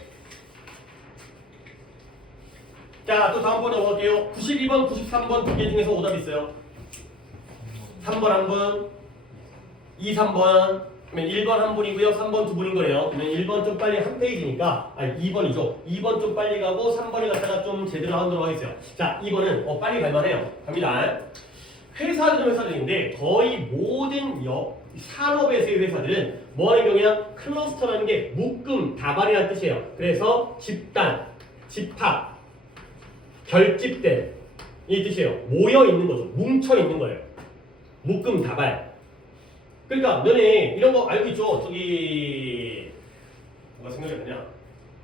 자, 또 다음번에 넘어갈게요. 92번, 93번 두 개 중에서 오답 있어요. 3번 한 분, 2, 3번, 그러면 1번 한 분이고요. 3번 두 분인 거예요. 그러면 1번 좀 빨리 한 페이지니까, 아니 2번이죠. 2번 좀 빨리 가고 3번이 갔다가 좀 제대로 하도록 하겠어요. 자, 2번은 빨리 갈만해요. 갑니다. 회사들인데 거의 모든 산업에서의 회사들은 뭐 하는 경우냐? 클러스터라는 게 묶음, 다발이라는 뜻이에요. 그래서 집단, 집합, 결집된 이 뜻이에요. 모여 있는 거죠. 뭉쳐 있는 거예요. 묶음, 다발. 그러니까 너네 이런 거 알고 있죠? 저기 뭐가 생각이 안 나냐?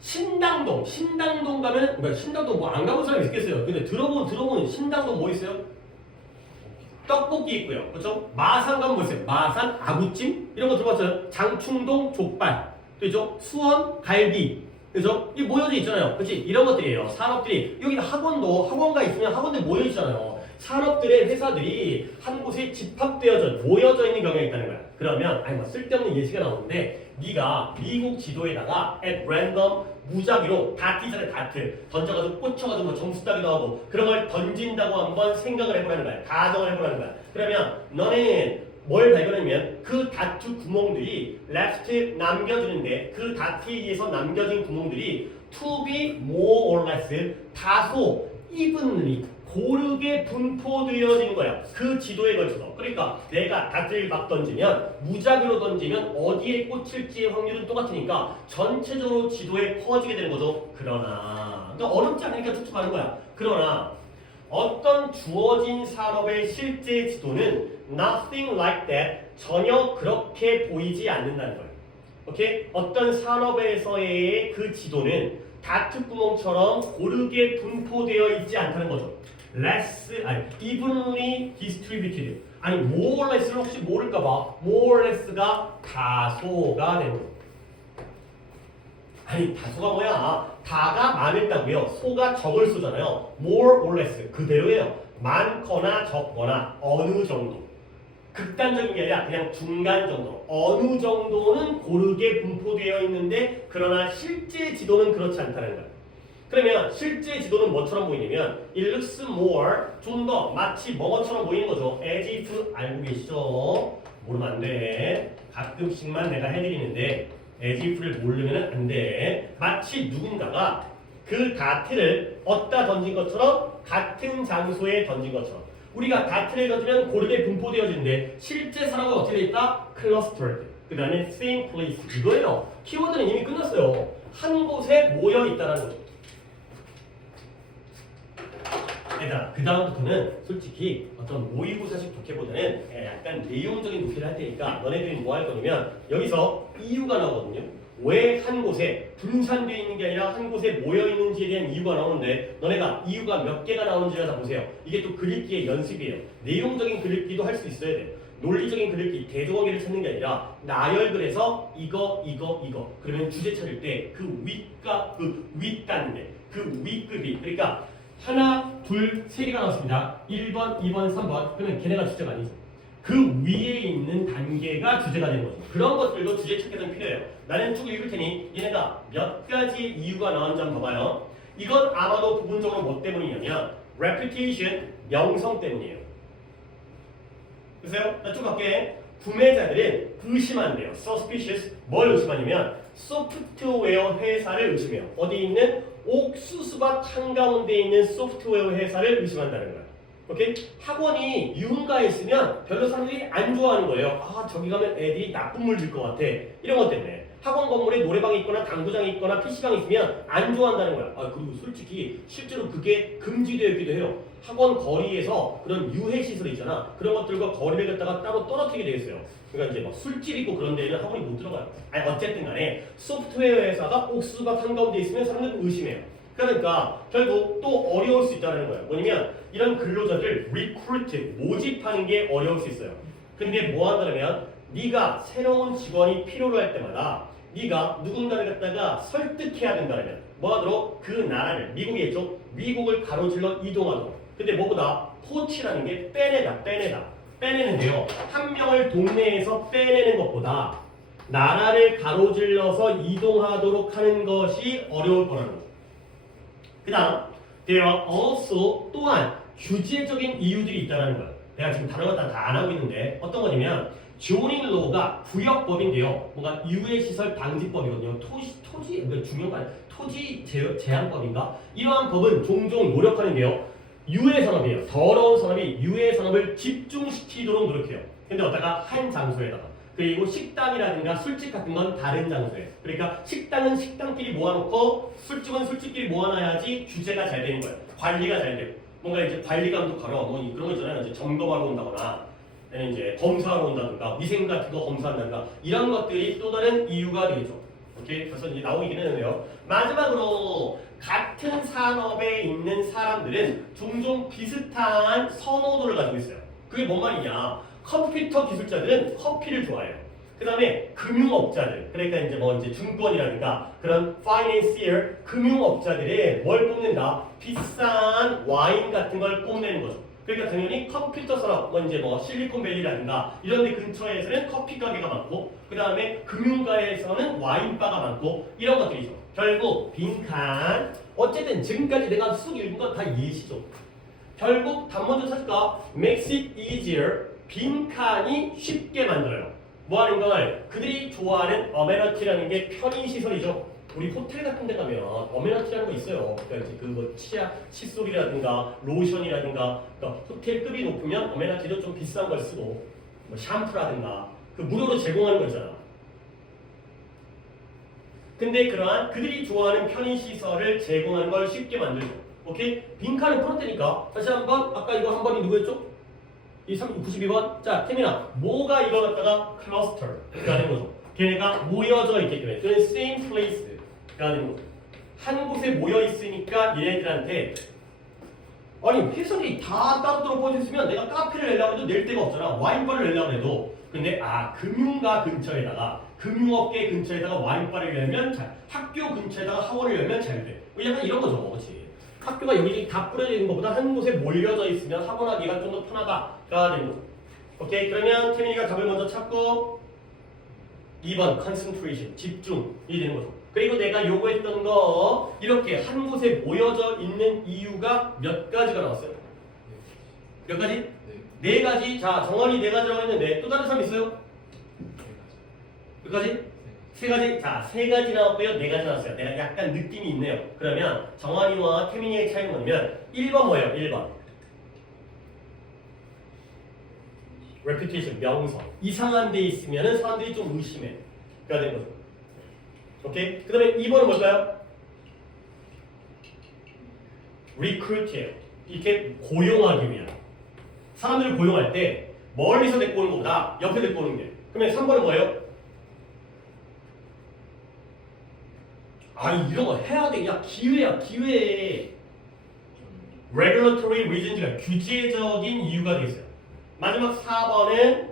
신당동 가면 그러니까 신당동 뭐 안 가본 사람이 있겠어요. 근데 들어보면 신당동 뭐 있어요? 떡볶이 있고요. 그렇죠? 마산 가면 뭐 있어요? 마산 아구찜 이런 거 들어봤어요? 장충동 족발. 그죠? 수원 갈비. 그죠? 이게 모여져 있잖아요. 그렇지? 이런 것들이에요. 산업들이 여기 학원가 있으면 학원들 모여 있잖아요. 산업들의 회사들이 한 곳에 집합되어져 모여져 있는 경향이 있다는 거야. 그러면 뭐 쓸데없는 예시가 나오는데 네가 미국 지도에다가 at random 무작위로 다트잖아요. 다트 던져가지고 꽂혀가지고 뭐 점수 따기도 하고 그런 걸 던진다고 한번 생각을 해보라는 거야. 가정을 해보라는 거야. 그러면 너는 뭘 발견하면 그 다트 구멍들이 left 남겨주는데 그 다트에 의해서 남겨진 구멍들이 to be more or less 다소 evenly 고르게 분포되어지는 거야. 그 지도에 걸쳐서. 그러니까 내가 다트를 막 던지면 무작위로 던지면 어디에 꽂힐지의 확률은 똑같으니까 전체적으로 지도에 퍼지게 되는 거죠. 그러니까 어렵지 않으니까 쭉쭉 가는 거야. 그러나 어떤 주어진 산업의 실제 지도는 nothing like that 전혀 그렇게 보이지 않는다는 거예요. 오케이? 어떤 산업에서의 그 지도는 다트 구멍처럼 고르게 분포되어 있지 않다는 거죠. evenly distributed. 아니 more or less를 혹시 모를까봐 more or less가 다소가 되는 거죠. 아니 다소가 뭐야? 다가 많을다고요. 소가 적을 소잖아요. more or less 그대로예요. 많거나 적거나 어느 정도. 극단적인 게 아니라 그냥 중간 정도. 어느 정도는 고르게 분포되어 있는데 그러나 실제 지도는 그렇지 않다는 거예요. 그러면 실제 지도는 뭐처럼 보이냐면 it looks more 좀 더 마치 뭐처럼 보이는 거죠. as if 알고 계시죠? 모르면 안 돼. 가끔씩만 내가 해드리는데 as if를 모르면 안 돼. 마치 누군가가 그 다트를 어디다 던진 것처럼 같은 장소에 던진 것처럼 우리가 다트를 던지면 고르게 분포되어지는데 실제 상황은 어떻게 되어 있다? clustered. 그 다음에 same place. 이거예요. 키워드는 이미 끝났어요. 한 곳에 모여 있다는 거죠. 얘들아, 그 다음부터는 솔직히 어떤 모의고사식 독해보다는 약간 내용적인 독해를 할 테니까 너네들이 뭐 할 거냐면 여기서 이유가 나오거든요. 왜 한 곳에 분산되어 있는 게 아니라 한 곳에 모여 있는지에 대한 이유가 나오는데 너네가 이유가 몇 개가 나오는지를 다 보세요. 이게 또 글읽기의 연습이에요. 내용적인 글읽기도 할 수 있어야 돼요. 논리적인 글읽기, 대조관계를 찾는 게 아니라 나열글에서 이거 그러면 주제 찾을 때 그 윗과 그 윗단계, 그 윗급이 그러니까 하나, 둘, 세 개가 나왔습니다. 1번, 2번, 3번 그러면 걔네가 주제가 아니죠. 그 위에 있는 단계가 주제가 되는 거죠. 그런 것들도 주제 찾기는 필요해요. 나는 쭉 읽을 테니 얘네가 몇 가지 이유가 나온지 한번 봐봐요. 이건 아마도 부분적으로 뭐 때문이냐면 reputation, 명성 때문이에요. 보세요. 나 쭉 갈게. 구매자들은 의심한대요. suspicious. 뭘 의심하냐면 소프트웨어 회사를 의심해요. 어디 있는 옥수수밭 한가운데 있는 소프트웨어 회사를 의심한다는 거야. 오케이? 학원이 유흥가에 있으면 별로 사람들이 안 좋아하는 거예요. 아 저기 가면 애들이 나쁜 물 줄 것 같아. 이런 것 때문에. 학원 건물에 노래방이 있거나 당구장이 있거나 PC방이 있으면 안 좋아한다는 거야. 아 그리고 솔직히 실제로 그게 금지되어 있기도 해요. 학원 거리에서 그런 유해 시설 있잖아. 그런 것들과 거리를 갖다가 따로 떨어뜨리게 되어 있어요. 그러니까 이제 막 술집 있고 그런 데는 학원이 못 들어가요. 아니 어쨌든 간에 소프트웨어 회사가 옥수수밭 한가운데 있으면 사람들은 의심해요. 그러니까 결국 또 어려울 수 있다는 거예요. 뭐냐면 이런 근로자들 recruit 모집하는 게 어려울 수 있어요. 근데 뭐 한다면 네가 새로운 직원이 필요로 할 때마다 네가 누군가를 갖다가 설득해야 된다면 뭐 하도록 그 나라를 미국이 있죠. 미국을 가로질러 이동하도록. 근데 뭐보다 포치라는 게 빼내는데요. 한 명을 동네에서 빼내는 것보다 나라를 가로질러서 이동하도록 하는 것이 어려울 거라는 거죠. 그 다음 there are also 또한 규제적인 이유들이 있다는 거예요. 내가 지금 다른 것 다 안 하고 있는데 어떤 거냐면 zoning law가 구역법인데요. 뭔가 유해시설 방지법이거든요. 토지 중요한 거 아니에요. 토지 제한법인가? 이러한 법은 종종 노력하는데요. 유해산업이에요. 더러운 산업이 유해산업을 집중시키도록 노력해요. 근데 어디다가 한 장소에다가 그리고 식당이라든가 술집 같은 건 다른 장소에. 그러니까 식당은 식당끼리 모아놓고 술집은 술집끼리 모아놔야지 규제가 잘 되는 거예요. 관리가 잘 되고. 뭔가 이제 관리감독하러 뭐 그런 거 있잖아요. 이제 점검하러 온다거나 이제 검사하러 온다든가 위생 같은 거 검사한다든가 이런 것들이 또 다른 이유가 되겠죠. 오케이? 그래서 이제 나오긴 했는데요. 마지막으로 같은 산업에 있는 사람들은 종종 비슷한 선호도를 가지고 있어요. 그게 뭔 말이냐? 컴퓨터 기술자들은 커피를 좋아해요. 그 다음에 금융업자들, 그러니까 이제 뭐 이제 증권이라든가 그런 financier 금융업자들이 뭘 뽐낸다? 비싼 와인 같은 걸 뽐내는 거죠. 그러니까 당연히 컴퓨터 산업, 뭐 이제 뭐 실리콘밸리라든가 이런 데 근처에서는 커피 가게가 많고 그 다음에 금융가에서는 와인바가 많고 이런 것들이죠. 결국 빈칸. 어쨌든 지금까지 내가 쑥 읽은 건 다 이해시죠. 결국 답 먼저 찾을까? Makes it easier. 빈칸이 쉽게 만들어요. 뭐 하는 걸? 그들이 좋아하는 어메너티라는 게 편의시설이죠. 우리 호텔 같은 데 가면 어메너티라는 거 있어요. 그러니까 그 뭐 칫솔이라든가 로션이라든가 그러니까 호텔급이 높으면 어메너티도 좀 비싼 걸 쓰고 뭐 샴푸라든가 그 무료로 제공하는 거 있잖아. 근데 그러한 그들이 좋아하는 편의시설을 제공하는 걸 쉽게 만들죠. 오케이? 빈칸을 풀었다니까. 다시 한번 아까 이거 한 번이 누구였죠? 이 92번. 자, 태민아, 뭐가 이걸 갖다가 cluster가 되는 거죠. 걔네가 모여져 있기 때문에. 또는 same place가 되는 거죠. 한 곳에 모여 있으니까 얘네들한테 아니 회사들이 다 따로따로 퍼져 있으면 내가 카페를 내려고 해도 낼 데가 없잖아. 와인바를 내려고 해도. 근데 금융가 근처에다가 금융업계 근처에다가 와인바를 열면 잘, 학교 근처에다가 학원을 열면 잘 돼. 약간 이런 거죠, 그렇지? 학교가 여기저기 다 뿌려져 있는 것보다 한 곳에 몰려져 있으면 학원하기가 좀 더 편하다가 되는 거죠. 오케이, 그러면 태민이가 답을 먼저 찾고 2번 concentration, 집중이 되는 거죠. 그리고 내가 요구했던 거 이렇게 한 곳에 모여져 있는 이유가 몇 가지가 나왔어요? 몇 가지? 네 가지. 자, 정원이 네 가지라고 했는데 또 다른 사람 있어요? 몇 가지? 세 가지. 자, 세 가지 나왔고요. 네 가지 나왔어요. 내가 약간 느낌이 있네요. 그러면 정원이와 태민이의 차이는 뭐냐면 1번 뭐예요? 1번 reputation, 명성. 이상한 데 있으면은 사람들이 좀 의심해. 가 되는 거죠. 오케이? 그 다음에 2번은 뭘까요? recruit예요. 이렇게 고용하기 위한. 사람들을 고용할 때 멀리서 데리고 오는 것보다 옆에 데리고 오는 게. 그러면 3번은 뭐예요? 아니 이런 거 해야 돼. 야 기회야 기회. regulatory reasons가 규제적인 이유가 되겠어요. 마지막 4번은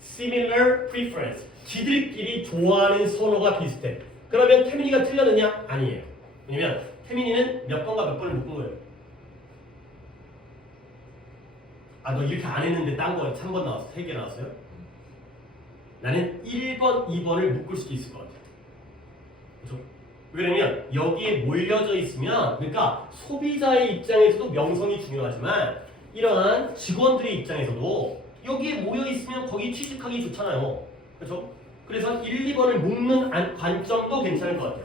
similar preference. 지들끼리 좋아하는 선호가 비슷해. 그러면 태민이가 틀렸느냐? 아니에요. 왜냐면 태민이는 몇 번과 몇 번을 묶은 거예요. 너 이렇게 안 했는데 딴 거 3번 나왔어. 3개 나왔어요? 나는 1번, 2번을 묶을 수도 있을 것 같아요. 그렇죠? 왜냐면 여기에 몰려져 있으면 그러니까 소비자의 입장에서도 명성이 중요하지만 이러한 직원들의 입장에서도 여기에 모여 있으면 거기 취직하기 좋잖아요. 그렇죠? 그래서 1, 2번을 묶는 관점도 괜찮을 것 같아요.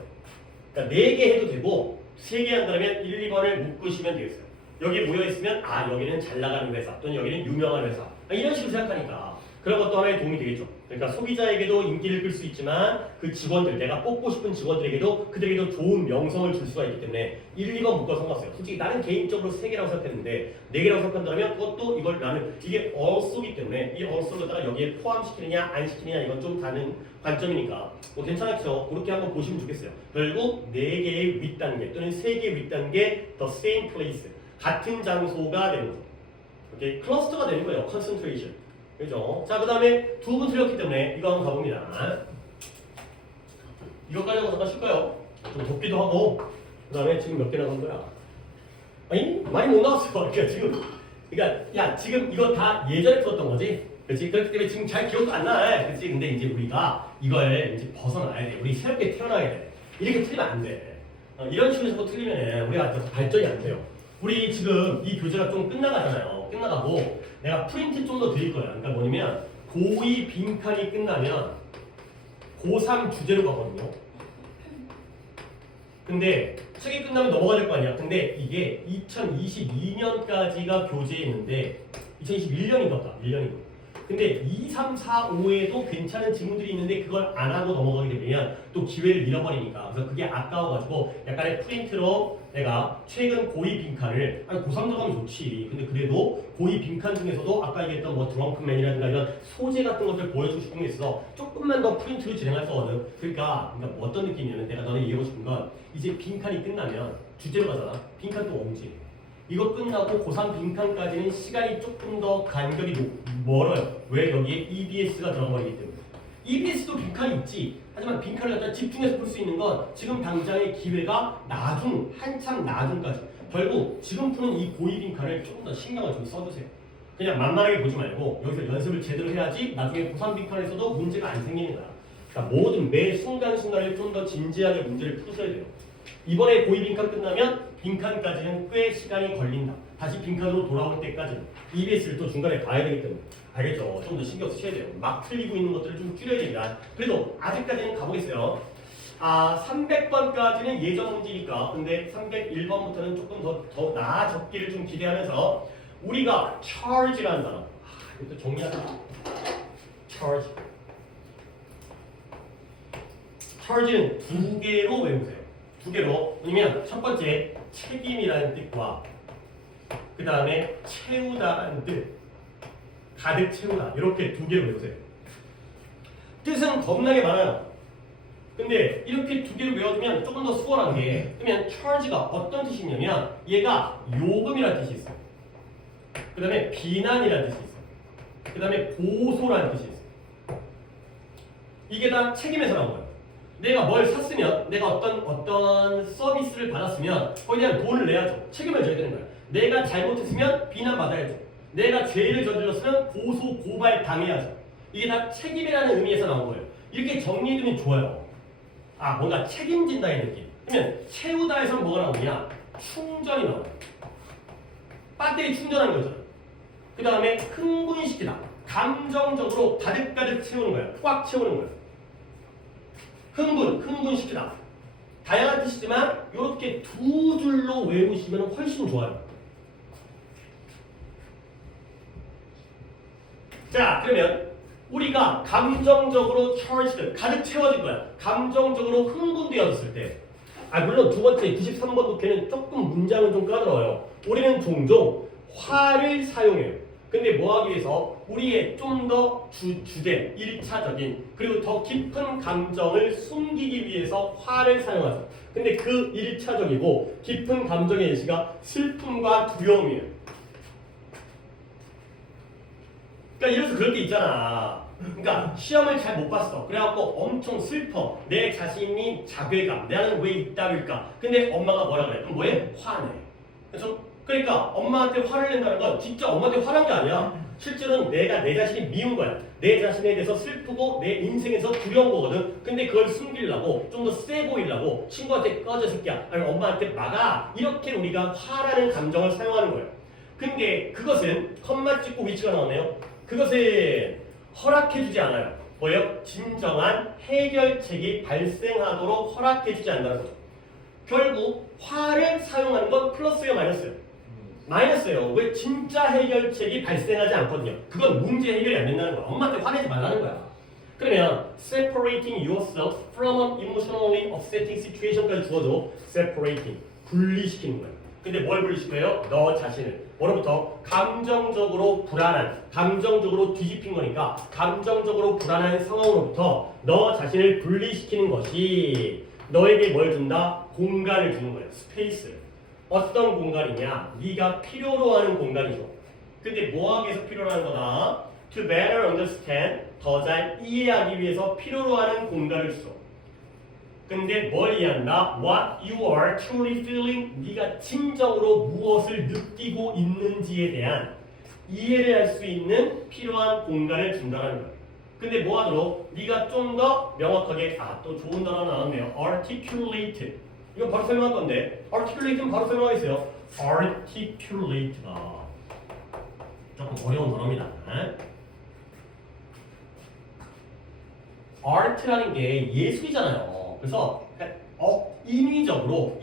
그러니까 4개 해도 되고 3개 한다면 1, 2번을 묶으시면 되겠어요. 여기 모여 있으면 여기는 잘 나가는 회사 또는 여기는 유명한 회사 이런 식으로 생각하니까 그런 것도 하나의 도움이 되겠죠. 그러니까 소비자에게도 인기를 끌 수 있지만 그 직원들 내가 뽑고 싶은 직원들에게도 그들에게도 좋은 명성을 줄 수가 있기 때문에 1, 2번 묶어서 상관없어요. 솔직히 나는 개인적으로 3개라고 생각했는데 4개라고 생각한다면 그것도 이걸 나는 이게 also이기 때문에 이 also를 갖다가 여기에 포함시키느냐 안 시키느냐 이건 좀 다른 관점이니까 뭐 괜찮겠죠. 그렇게 한번 보시면 좋겠어요. 결국 4개의 윗단계 또는 3개의 윗단계 the same place 같은 장소가 되는 거죠. 오케이? 클러스터가 되는 거예요. concentration. 그죠? 자, 그 다음에 2분 틀렸기 때문에 이거 한번 가봅니다. 이거까지 하고 잠깐 쉴까요? 좀 덥기도 하고. 그 다음에 지금 몇 개 나간 거야? 아니, 많이 못 나왔어. 그러니까 지금. 그러니까, 지금 이거 다 예전에 풀었던 거지? 그렇지? 그렇기 때문에 지금 잘 기억도 안 나. 그렇지? 근데 이제 우리가 이걸 이제 벗어나야 돼. 우리 새롭게 태어나야 돼. 이렇게 틀리면 안 돼. 이런 식으로 자꾸 틀리면 우리가 발전이 안 돼요. 우리 지금 이 교재가 좀 끝나가잖아요. 끝나가고 내가 프린트 좀 더 드릴 거야. 그러니까 뭐냐면 고2 빈칸이 끝나면 고3 주제로 가거든요. 근데 책이 끝나면 넘어가야 될 거 아니야. 근데 이게 2022년까지가 교재에 있는데 2021년인 것 같다. 1년인 것. 근데 2, 3, 4, 5에도 괜찮은 지문들이 있는데 그걸 안 하고 넘어가게 되면 또 기회를 잃어버리니까. 그래서 그게 아까워가지고 약간의 프린트로 내가 최근 고2 빈칸을 고3 들어가면 좋지. 근데 그래도 고2 빈칸 중에서도 아까 얘기했던 뭐 드렁크맨이라든가 이런 소재 같은 것들 보여주고 싶은 게 있어서 조금만 더 프린트로 진행할 거거든. 그러니까 어떤 느낌이냐면 내가 너네 얘기하고 싶은 건 이제 빈칸이 끝나면 주제로 가잖아. 빈칸 또 언제? 이거 끝나고 고3 빈칸까지는 시간이 조금 더 간격이 멀어요. 왜? 여기에 EBS가 들어가버리기 때문에. EBS도 빈칸이 있지. 하지만 빈칸을 갖다 집중해서 풀 수 있는 건 지금 당장의 기회가 한참 나중까지. 결국 지금 푸는 이 고2 빈칸을 조금 더 신경을 좀 써주세요. 그냥 만만하게 보지 말고 여기서 연습을 제대로 해야지 나중에 고3 빈칸에서도 문제가 안 생기는 거야. 그러니까 모든 매 순간순간을 좀 더 진지하게 문제를 푸셔야 돼요. 이번에 고2 빈칸 끝나면 빈칸까지는 꽤 시간이 걸린다. 다시 빈칸으로 돌아올 때까지는 EBS를 또 중간에 봐야 되기 때문에. 알겠죠? 좀 더 신경 쓰셔야 돼요. 막 틀리고 있는 것들을 좀 줄여야 됩니다. 그래도 아직까지는 가보겠어요. 300번까지는 예전 문제니까. 근데 301번부터는 조금 더 나아졌기를 좀 기대하면서 우리가 charge라는 단어. 이것도 정리하자. charge. charge는 2개로 외우세요. 2개로. 왜냐면 첫 번째 책임이라는 뜻과 그 다음에 채우다라는 뜻. 가득 채우다. 이렇게 2개로 외우세요. 뜻은 겁나게 많아요. 근데 이렇게 두 개를 외워두면 조금 더 수월한 게 그러면 charge가 어떤 뜻이 있냐면 얘가 요금이라는 뜻이 있어. 그 다음에 비난이라는 뜻이 있어. 그 다음에 고소라는 뜻이 있어. 이게 다 책임에서 나온 거야. 내가 뭘 샀으면 내가 어떤 서비스를 받았으면 거기에 대한 돈을 내야죠. 책임을 져야 되는 거야. 내가 잘못했으면 비난받아야죠. 내가 죄를 저질렀으면 고소 고발 당해야죠. 이게 다 책임이라는 의미에서 나온 거예요. 이렇게 정리해두면 좋아요. 아, 뭔가 책임진다의 느낌. 그러면 채우다에서는 뭐가 나오냐? 충전이 나와요. 배터리 충전하는 거잖아. 그 다음에 흥분시키다. 감정적으로 가득가득 채우는 거야. 꽉 채우는 거야. 흥분시키다. 다양한 뜻이지만 이렇게 두 줄로 외우시면 훨씬 좋아요. 자, 그러면 우리가 감정적으로 charged, 가득 채워질 거야. 감정적으로 흥분되었을 때. 아, 물론 두 번째 93번 독해는 조금 문장은 좀 까다로워요. 우리는 종종 화를 사용해요. 근데 뭐 하기 위해서 우리의 좀 더 주제, 1차적인 그리고 더 깊은 감정을 숨기기 위해서 화를 사용하죠. 근데 그 1차적이고 깊은 감정의 예시가 슬픔과 두려움이에요. 그러니까 이래서 그럴 때 있잖아. 그러니까 시험을 잘 못 봤어. 그래갖고 엄청 슬퍼. 내 자신이 자괴감. 나는 왜 이따위일까? 근데 엄마가 뭐라 그래? 그럼 뭐해? 화내. 그래서 그러니까 엄마한테 화를 낸다는 건 진짜 엄마한테 화난 게 아니야. 실제로는 내가 내 자신이 미운 거야. 내 자신에 대해서 슬프고 내 인생에서 두려운 거거든. 근데 그걸 숨기려고 좀 더 세 보이려고 친구한테 꺼져 새끼야. 아니면 엄마한테 막아. 이렇게 우리가 화라는 감정을 사용하는 거예요. 근데 그것은 컴마 찍고 위치가 나오네요. 그것은 허락해주지 않아요. 뭐예요? 진정한 해결책이 발생하도록 해주지 않는다는 거죠. 결국 화를 사용하는 건 플러스예요, 마이너스예요? 마이너스예요. 왜? 진짜 해결책이 발생하지 않거든요. 그건 문제 해결이 안 된다는 거야. 엄마한테 화내지 말라는 거야. 그러면 separating yourself from an emotionally upsetting situation까지 주어져. separating, 분리시키는 거예요. 근데 뭘 분리시켜요? 너 자신을. 뭐로부터? 감정적으로 불안한, 감정적으로 뒤집힌 거니까 감정적으로 불안한 상황으로부터 너 자신을 분리시키는 것이 너에게 뭘 준다? 공간을 주는 거예요. 스페이스. 어떤 공간이냐? 네가 필요로 하는 공간이죠. 근데 뭐 하기 위해서 필요로 하는 거다? To better understand, 더 잘 이해하기 위해서 필요로 하는 공간을 줘. 근데 뭘 이해한다? What you are truly feeling, 네가 진정으로 무엇을 느끼고 있는지에 대한 이해를 할 수 있는 필요한 공간을 준다는 거예요. 근데 뭐 하도록? 네가 좀 더 명확하게, 또 좋은 단어 나왔네요. articulate. 이거 바로 설명할 건데, articulate는 바로 설명하겠어요. articulate가 조금 어려운 단어입니다. art라는 게 예술이잖아요. 그래서 인위적으로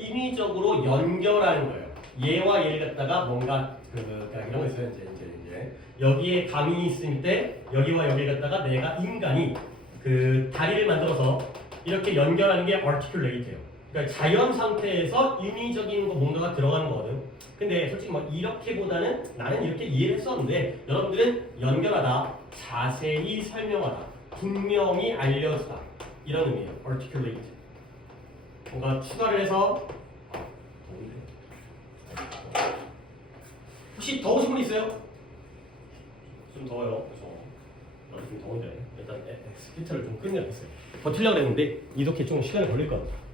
연결하는 거예요. 얘와 얘를 갖다가 뭔가 그냥 이런 거 있어요. 이제 여기에 감이 있을 때 여기와 여기를 갖다가 내가 인간이 그 다리를 만들어서 이렇게 연결하는 게 articulate예요. 그러니까 자연 상태에서 인위적인 거 뭔가가 들어가는 거거든. 근데 솔직히 뭐 이렇게보다는 나는 이렇게 이해를 했었는데 여러분들은 연결하다, 자세히 설명하다, 분명히 알려주다 이런 의미예요. articulate. 뭔가 추가를 해서 혹시 더우신 분 있어요? 좀 더워요. 그래서 나도 좀 더운데 일단 히터를 좀 끄내야겠어요. 버틸려고 했는데 이렇게 좀 시간이 걸릴 것 같아요.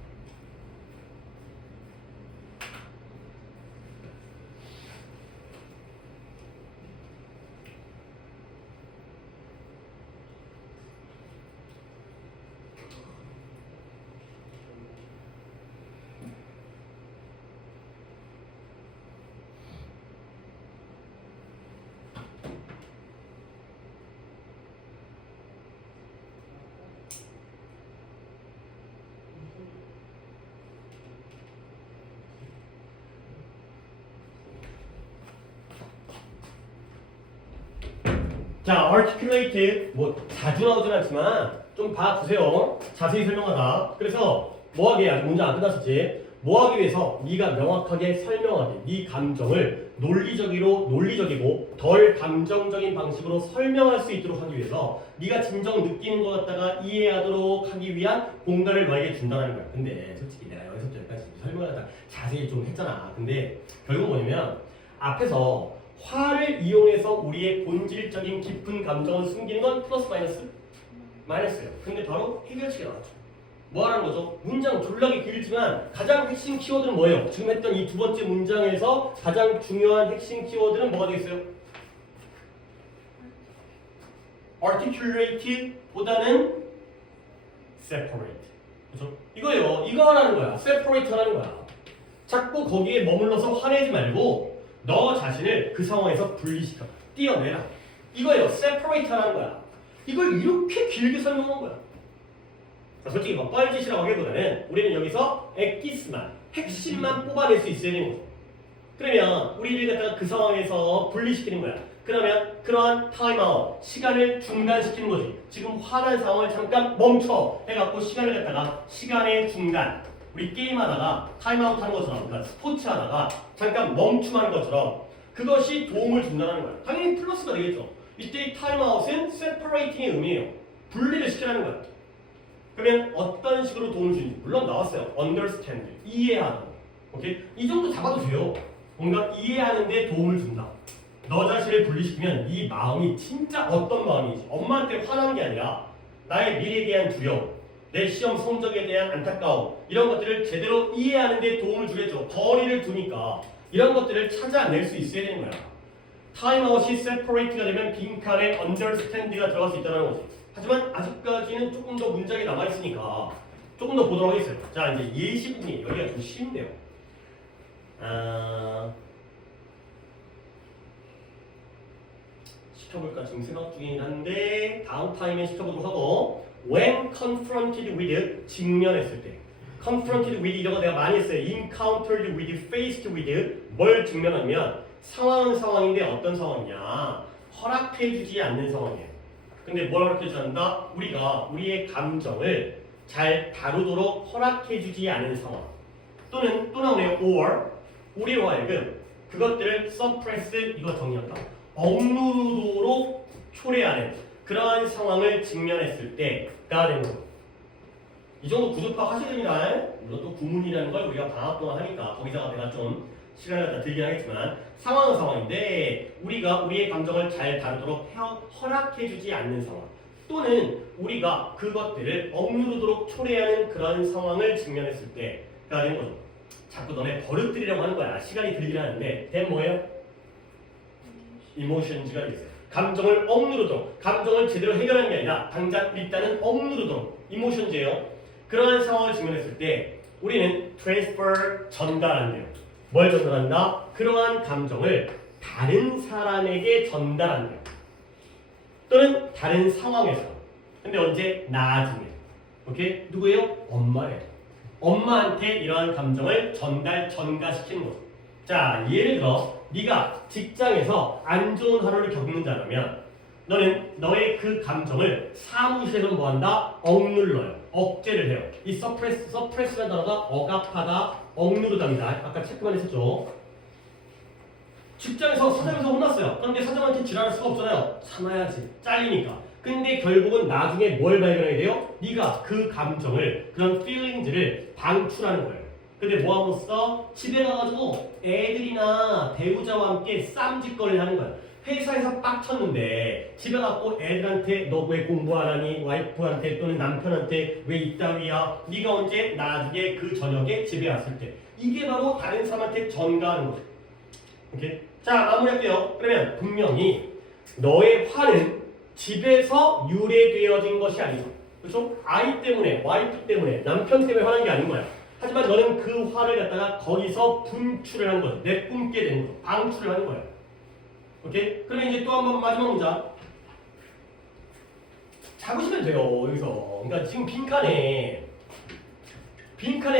자, articulate 뭐 자주 나오진 않지만 좀 봐주세요. 자세히 설명하다. 그래서 뭐하게 아직 문제 안 끝났었지. 뭐 하기 위해서 네가 명확하게 설명하게 네 감정을 논리적이고 덜 감정적인 방식으로 설명할 수 있도록 하기 위해서 네가 진정 느끼는 것 같다가 이해하도록 하기 위한 공간을 너에게 준다는 거야. 근데 솔직히 내가 여기서부터 여기까지 설명을 하다 자세히 좀 했잖아. 근데 결국 뭐냐면 앞에서 화를 이용해서 우리의 본질적인 깊은 감정을 숨기는 건 플러스 마이너스? 마이너스예요. 근데 바로 해결책이 나왔죠. 뭐 하라는 거죠? 문장 졸라게 길지만 가장 핵심 키워드는 뭐예요? 지금 했던 이 두 번째 문장에서 가장 중요한 핵심 키워드는 뭐가 되겠어요? articulate 보다는 separate. 그렇죠? 이거예요. 이거 하라는 거야. separate 하라는 거야. 자꾸 거기에 머물러서 화내지 말고 너 자신을 그 상황에서 분리시켜. 띄어내라. 이거예요. separate 하라는 거야. 이걸 이렇게 길게 설명한 거야. 솔직히 막 뻘짓이라고 하기보다는 우리는 여기서 엑기스만, 핵심만 뽑아낼 수 있어야 되는 거죠. 그러면 우리를 갖다가 그 상황에서 분리시키는 거야. 그러면 그러한 타임아웃, 시간을 중단시키는 거지. 지금 화난 상황을 잠깐 멈춰 해갖고 시간을 갖다가 시간의 중단. 우리 게임하다가 타임아웃 하는 것처럼, 그러니까 스포츠 하다가 잠깐 멈춤하는 것처럼 그것이 도움을 준다는 거야. 당연히 플러스가 되겠죠. 이때 이 타임아웃은 separating의 의미예요. 분리를 시키라는 거야. 그러면 어떤 식으로 도움을 주는지 물론 나왔어요. understand, 이해하는. 오케이? 이 정도 잡아도 돼요. 뭔가 이해하는 데 도움을 준다. 너 자신을 분리시키면 네 마음이 진짜 어떤 마음인지 엄마한테 화나는 게 아니라 나의 미래에 대한 두려움, 내 시험 성적에 대한 안타까움 이런 것들을 제대로 이해하는 데 도움을 주겠죠. 거리를 두니까 이런 것들을 찾아낼 수 있어야 되는 거야. 타임아웃이 separate가 되면 빈칸에 understand가 들어갈 수 있다는 거지. 하지만 아직까지는 조금 더 문장이 남아있으니까 조금 더 보도록 하겠습니다. 자, 이제 예시 부분이 여기가 좀 쉽네요. 시켜볼까 지금 생각 중이긴 한데 다음 타임에 시켜보도록 하고 when confronted with 직면했을 때 confronted with 이런 거 내가 많이 했어요. encountered with, faced with 뭘 직면하면 상황은 상황인데 어떤 상황이냐 허락해주지 않는 상황이에요. 근데 뭘 허락해주지 않는다? 우리가 우리의 감정을 잘 다루도록 허락해주지 않은 상황 또는 또 나오네요. or 우리로 하여금 그것들을 suppress 이거 정리한다. 억누르도록 초래하는 그러한 상황을 직면했을 때가 되는 거예요. 이 정도 구조 파악하셔야 됩니다. 물론 또 구문이라는 걸 우리가 방학 동안 하니까 거기다가 내가 좀 시간을 갖다 들긴 하겠지만 상황은 상황인데 우리가 우리의 감정을 잘 다루도록 허락해주지 않는 상황 또는 우리가 그것들을 억누르도록 초래하는 그런 상황을 직면했을 때가 되는 거죠. 자꾸 너네 버릇들이라고 하는 거야. 시간이 들긴 하는데 된 뭐예요? 이모션즈가 되겠어요. 감정을 억누르도록 감정을 제대로 해결하는 게 아니라 당장 일단은 억누르도록 이모션즈예요. 그러한 상황을 직면했을 때 우리는 transfer 전달한대요. 뭘 전달한다? 그러한 감정을 다른 사람에게 전달한대요. 또는 다른 상황에서. 근데 언제? 나중에. 오케이? 누구예요? 엄마예요. 엄마한테 이러한 감정을 전가시키는 거죠. 자, 예를 들어 네가 직장에서 안 좋은 하루를 겪는 자라면 너는 너의 그 감정을 사무실에서 뭐한다? 억눌러요. 억제를 해요. 이 서프레스라는 단어가 억압하다, 억누르다입니다. 아까 체크만 했었죠. 직장에서 사장에서 혼났어요. 그런데 사장한테 지랄할 수가 없잖아요. 참아야지. 잘리니까. 근데 결국은 나중에 뭘 발견하게 돼요? 네가 그 감정을, 그런 feelings를 방출하는 거예요. 근데 뭐 함으로써 집에 가가지고 애들이나 배우자와 함께 쌈짓거리를 하는 거야. 회사에서 빡쳤는데 집에 가고 애들한테 너 왜 공부 안 하니? 와이프한테 또는 남편한테 왜 이따위야? 네가 언제? 나중에 그 저녁에 집에 왔을 때. 이게 바로 다른 사람한테 전가하는 거죠. 오케이? 자, 마무리할게요. 그러면 분명히 너의 화는 집에서 유래되어진 것이 아니죠. 그렇죠? 아이 때문에, 와이프 때문에, 남편 때문에 화난 게 아닌 거야. 하지만 너는 그 화를 갖다가 거기서 분출을 하는 거죠. 내뿜게 되는 거죠. 방출을 하는 거예요. 오케이? 그러면 이제 또 한 번 마지막 문장. 잡으시면 돼요. 여기서. 그러니까 지금 빈칸에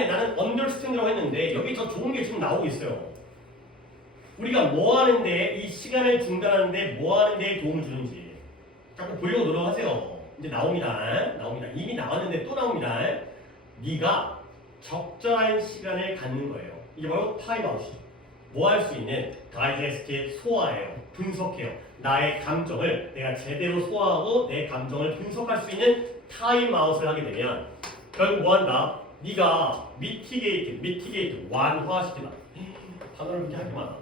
나는 understand라고 했는데 여기 더 좋은 게 지금 나오고 있어요. 우리가 뭐 하는데 이 시간을 중단하는데 뭐 하는데 도움을 주는지 자꾸 보려고 노력하세요. 이제 나옵니다. 이미 나왔는데 또 나옵니다. 네가 적절한 시간을 갖는 거예요. 이게 바로 타임아웃이죠. 뭐 할 수 있는 다이제스트 소화해요. 분석해요. 나의 감정을 내가 제대로 소화하고 내 감정을 분석할 수 있는 타임아웃을 하게 되면 결국 뭐 한다? 네가 미티게이트 완화시키다. 단어를 그렇게 하기 많아.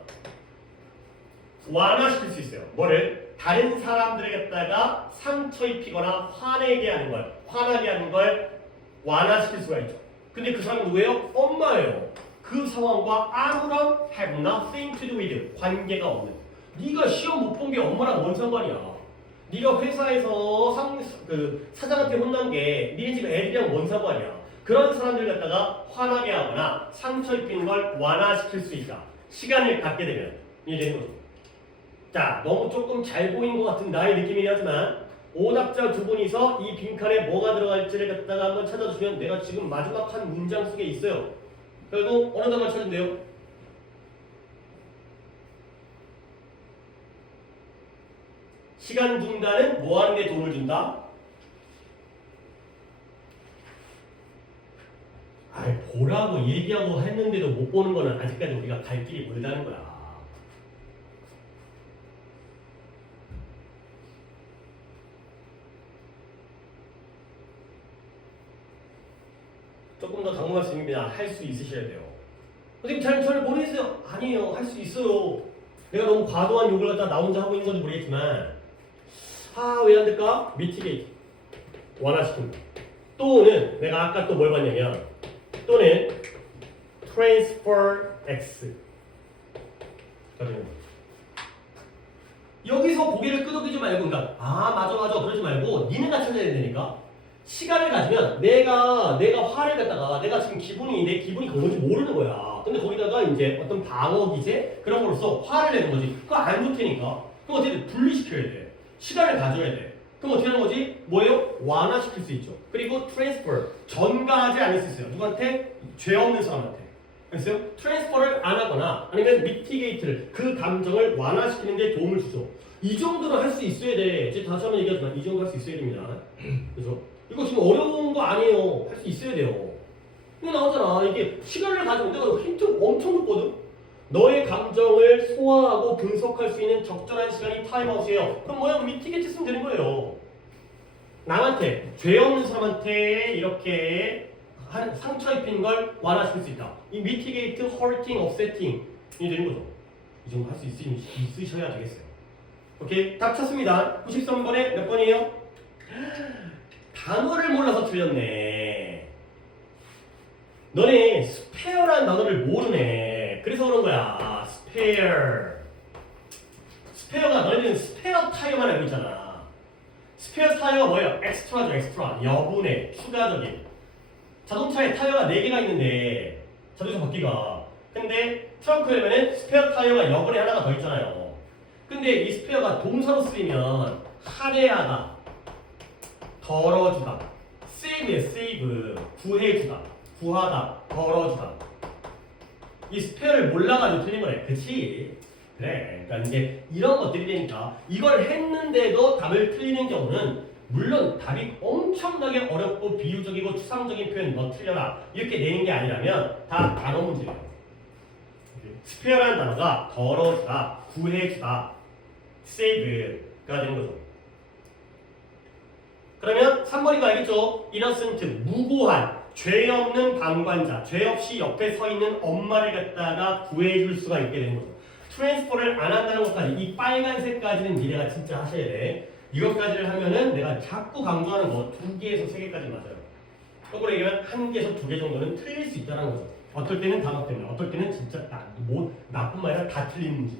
완화시킬 수 있어요. 뭐를? 다른 사람들을 갖다가 상처 입히거나 화나게 하는 걸 완화시킬 수가 있죠. 근데 그 사람은 누구예요? 엄마예요. 그 상황과 아무런 have nothing to do with 관계가 없는. 네가 시험 못 본 게 엄마랑 뭔 상관이야? 네가 회사에서 사장한테 혼난 게 니네 집 애들이랑 뭔 상관이야? 그런 사람들 갖다가 화나게 하거나 상처 입히는 걸 완화시킬 수 있다. 시간을 갖게 되면 이해되는 거죠. 자, 너무 조금 잘 보인 것 같은 나의 느낌이긴 하지만 오답자 두 분이서 이 빈칸에 뭐가 들어갈지를 갖다가 한번 찾아주시면 내가 지금 마지막 한 문장 속에 있어요. 결국 어느 단어를 찾은대요? 시간 중단은 뭐 하는 데 도움을 준다? 아이, 보라고 얘기하고 했는데도 못 보는 거는 아직까지 우리가 갈 길이 멀다는 거야. 조금 더 강한 말씀입니다. 할 수 있으셔야 돼요. 선생님 잘 모르겠어요. 아니에요. 할 수 있어요. 내가 너무 과도한 욕을 갖다 나 혼자 하고 있는 건지 모르겠지만 왜 안 될까? 미티게이트 완화시킵니다. 또는 내가 아까 또 뭘 봤냐면 또는 transfer x 여기서 고개를 끄덕이지 말고 그러니까 맞아 그러지 말고 니네가 찾아야 되니까 시간을 가지면 내가 화를 갖다가 내가 지금 내 기분이 그건지 모르는 거야. 근데 거기다가 이제 어떤 방어 기제 그런 거로서 화를 내는 거지. 그거 안 좋다니까. 그럼 어떻게 분리시켜야 돼. 시간을 가져야 돼. 그럼 어떻게 하는 거지? 뭐예요? 완화시킬 수 있죠. 그리고 트랜스퍼 전가하지 않을 수 있어요. 누구한테? 죄 없는 사람한테. 알겠어요? 트랜스퍼를 안 하거나 아니면 미티게이트를 그 감정을 완화시키는 데 도움을 주죠. 이 정도는 할 수 있어야 돼. 이제 다시 한번 얘기하지만 이 정도 할 수 있어야 됩니다. 그죠? 이거 지금 어려운 거 아니에요. 할 수 있어야 돼요. 이거 나오잖아. 이게 시간을 가지고 내가 힌트 엄청 줬거든. 너의 감정을 소화하고 분석할 수 있는 적절한 시간이 타임아웃이에요. 그럼 뭐야? 미티게이트 쓰면 되는 거예요. 남한테, 죄 없는 사람한테 이렇게 상처 입힌 걸 완화시킬 수 있다. 이 미티게이트, 헐팅, 업세팅이 되는 거죠. 이 정도 할 수 있으셔야 되겠어요. 오케이? 답 찾습니다. 93번에 몇 번이에요? 단어를 몰라서 틀렸네. 너네 스페어라는 단어를 모르네. 그래서 그런 거야. 스페어가 너희는 스페어 타이어만 알고 있잖아. 스페어 타이어가 뭐예요? 엑스트라죠. 엑스트라. 여분의 추가적인. 자동차에 타이어가 4개가 있는데 자동차 바퀴가. 근데 트렁크에는 스페어 타이어가 여분의 하나가 더 있잖아요. 근데 이 스페어가 동사로 쓰이면 할애하다, 덜어주다, 세이브, 구해주다, 구하다, 덜어주다. 이 스페어를 몰라가지고 틀린 거네. 그치? 그래. 그러니까 이제 이런 것들이 되니까 이걸 했는데도 답을 틀리는 경우는 물론 답이 엄청나게 어렵고 비유적이고 추상적인 표현 너 틀려라 이렇게 내는 게 아니라면 다 단어 문제예요. 스페어라는 단어가 덜어주다, 구해주다, save가 되는 거죠. 그러면 3번인 거 알겠죠? innocent, 무고한, 죄 없는 방관자, 죄 없이 옆에 서 있는 엄마를 갖다가 구해줄 수가 있게 되는 거죠. 트랜스퍼를 안 한다는 것까지, 이 빨간색까지는 니네가 진짜 하셔야 돼. 이것까지를 하면은 내가 자꾸 강조하는 거 2개에서 3개까지 맞아요. 거꾸로 얘기하면 1개에서 2개 정도는 틀릴 수 있다는 거죠. 어떨 때는 단어 때문에, 어떨 때는 진짜 나뿐만 아니라 다 틀리는 문제.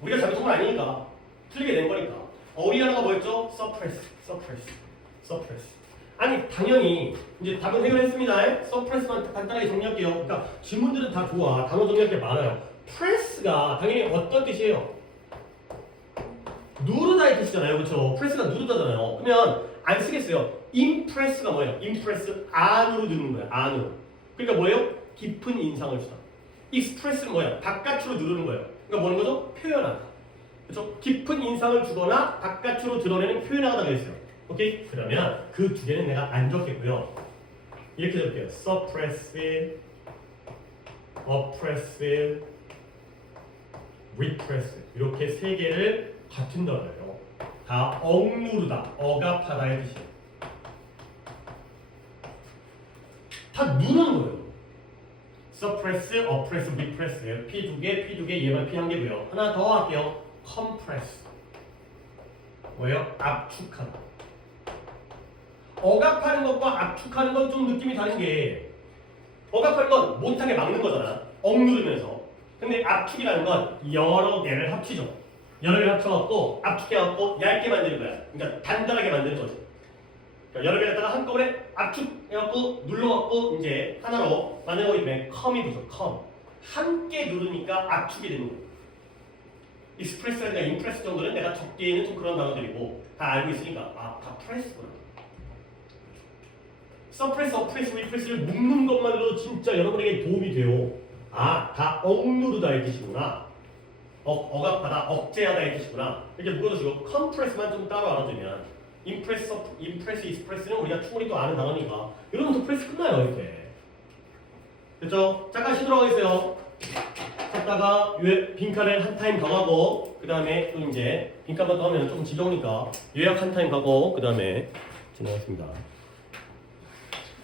우리가 잘못한 건 아니니까 틀리게 된 거니까. 어휘 하나가 뭐였죠? suppress. 아니 당연히 이제 답은 해결했습니다. suppress만 간단하게 정리할게요. 그러니까 질문들은 다 좋아. 단어 정리할 게 많아요. press가 당연히 어떤 뜻이에요? 누르다의 뜻이잖아요. 그렇죠? press가 누르다잖아요. 그러면 안 쓰겠어요. impress가 뭐예요? impress 안으로 누르는 거예요. 안으로. 그러니까 뭐예요? 깊은 인상을 주다. express는 뭐예요? 바깥으로 누르는 거예요. 그러니까 뭐는 거죠? 표현하다. 그렇죠? 깊은 인상을 주거나 바깥으로 드러내는 표현하다가 있어요. 오케이? 그러면 그 2개는 내가 안 적겠고요. 이렇게 적을게요. suppressive, oppressive, repressive 이렇게 세 개를 같은 단어예요. 다 억누르다, 억압하다의 뜻이에요. 다 누르는 거예요. suppress, oppress, repress P 두 개, P 두 개, 얘만 P 한 개고요. 하나 더 할게요. compress 뭐예요? 압축하다. 억압하는 것과 압축하는 건 좀 느낌이 다른 게 억압하는 건 못하게 막는 거잖아. 억누르면서. 근데 압축이라는 건 여러 개를 합치죠. 여러 개를 합쳐갖고 압축해갖고 얇게 만드는 거야. 그러니까 단단하게 만드는 거지. 그러니까 여러 개를 갖다가 한꺼번에 압축해갖고 눌러갖고 이제 하나로 만드는 거기 때문에 컴이 붙어. 컴. 함께 누르니까 압축이 되는 거야. 익스프레스나 임프레스 정도는 내가 적기에는 좀 그런 단어들이고 다 알고 있으니까 다 프레스구나. 서프레스, 어프레스, 리프레스를 묶는 것만으로도 진짜 여러분에게 도움이 돼요. 다 억누르다의 뜻이구나. 억압하다, 억제하다의 뜻이구나. 이렇게 묶어두시고 컴프레스만 좀 따로 알아두면 임프레스, 익스프레스는 우리가 충분히 또 아는 단어니까 이러면 또 프레스 끝나요. 이렇게. 됐죠? 잠깐 쉬도록 하겠어요. 했다가 빈칸을 한 타임 더 가고 그 다음에 또 이제 빈칸만 더 하면 조금 지겨우니까 요약 한 타임 가고 그 다음에 진행하겠습니다.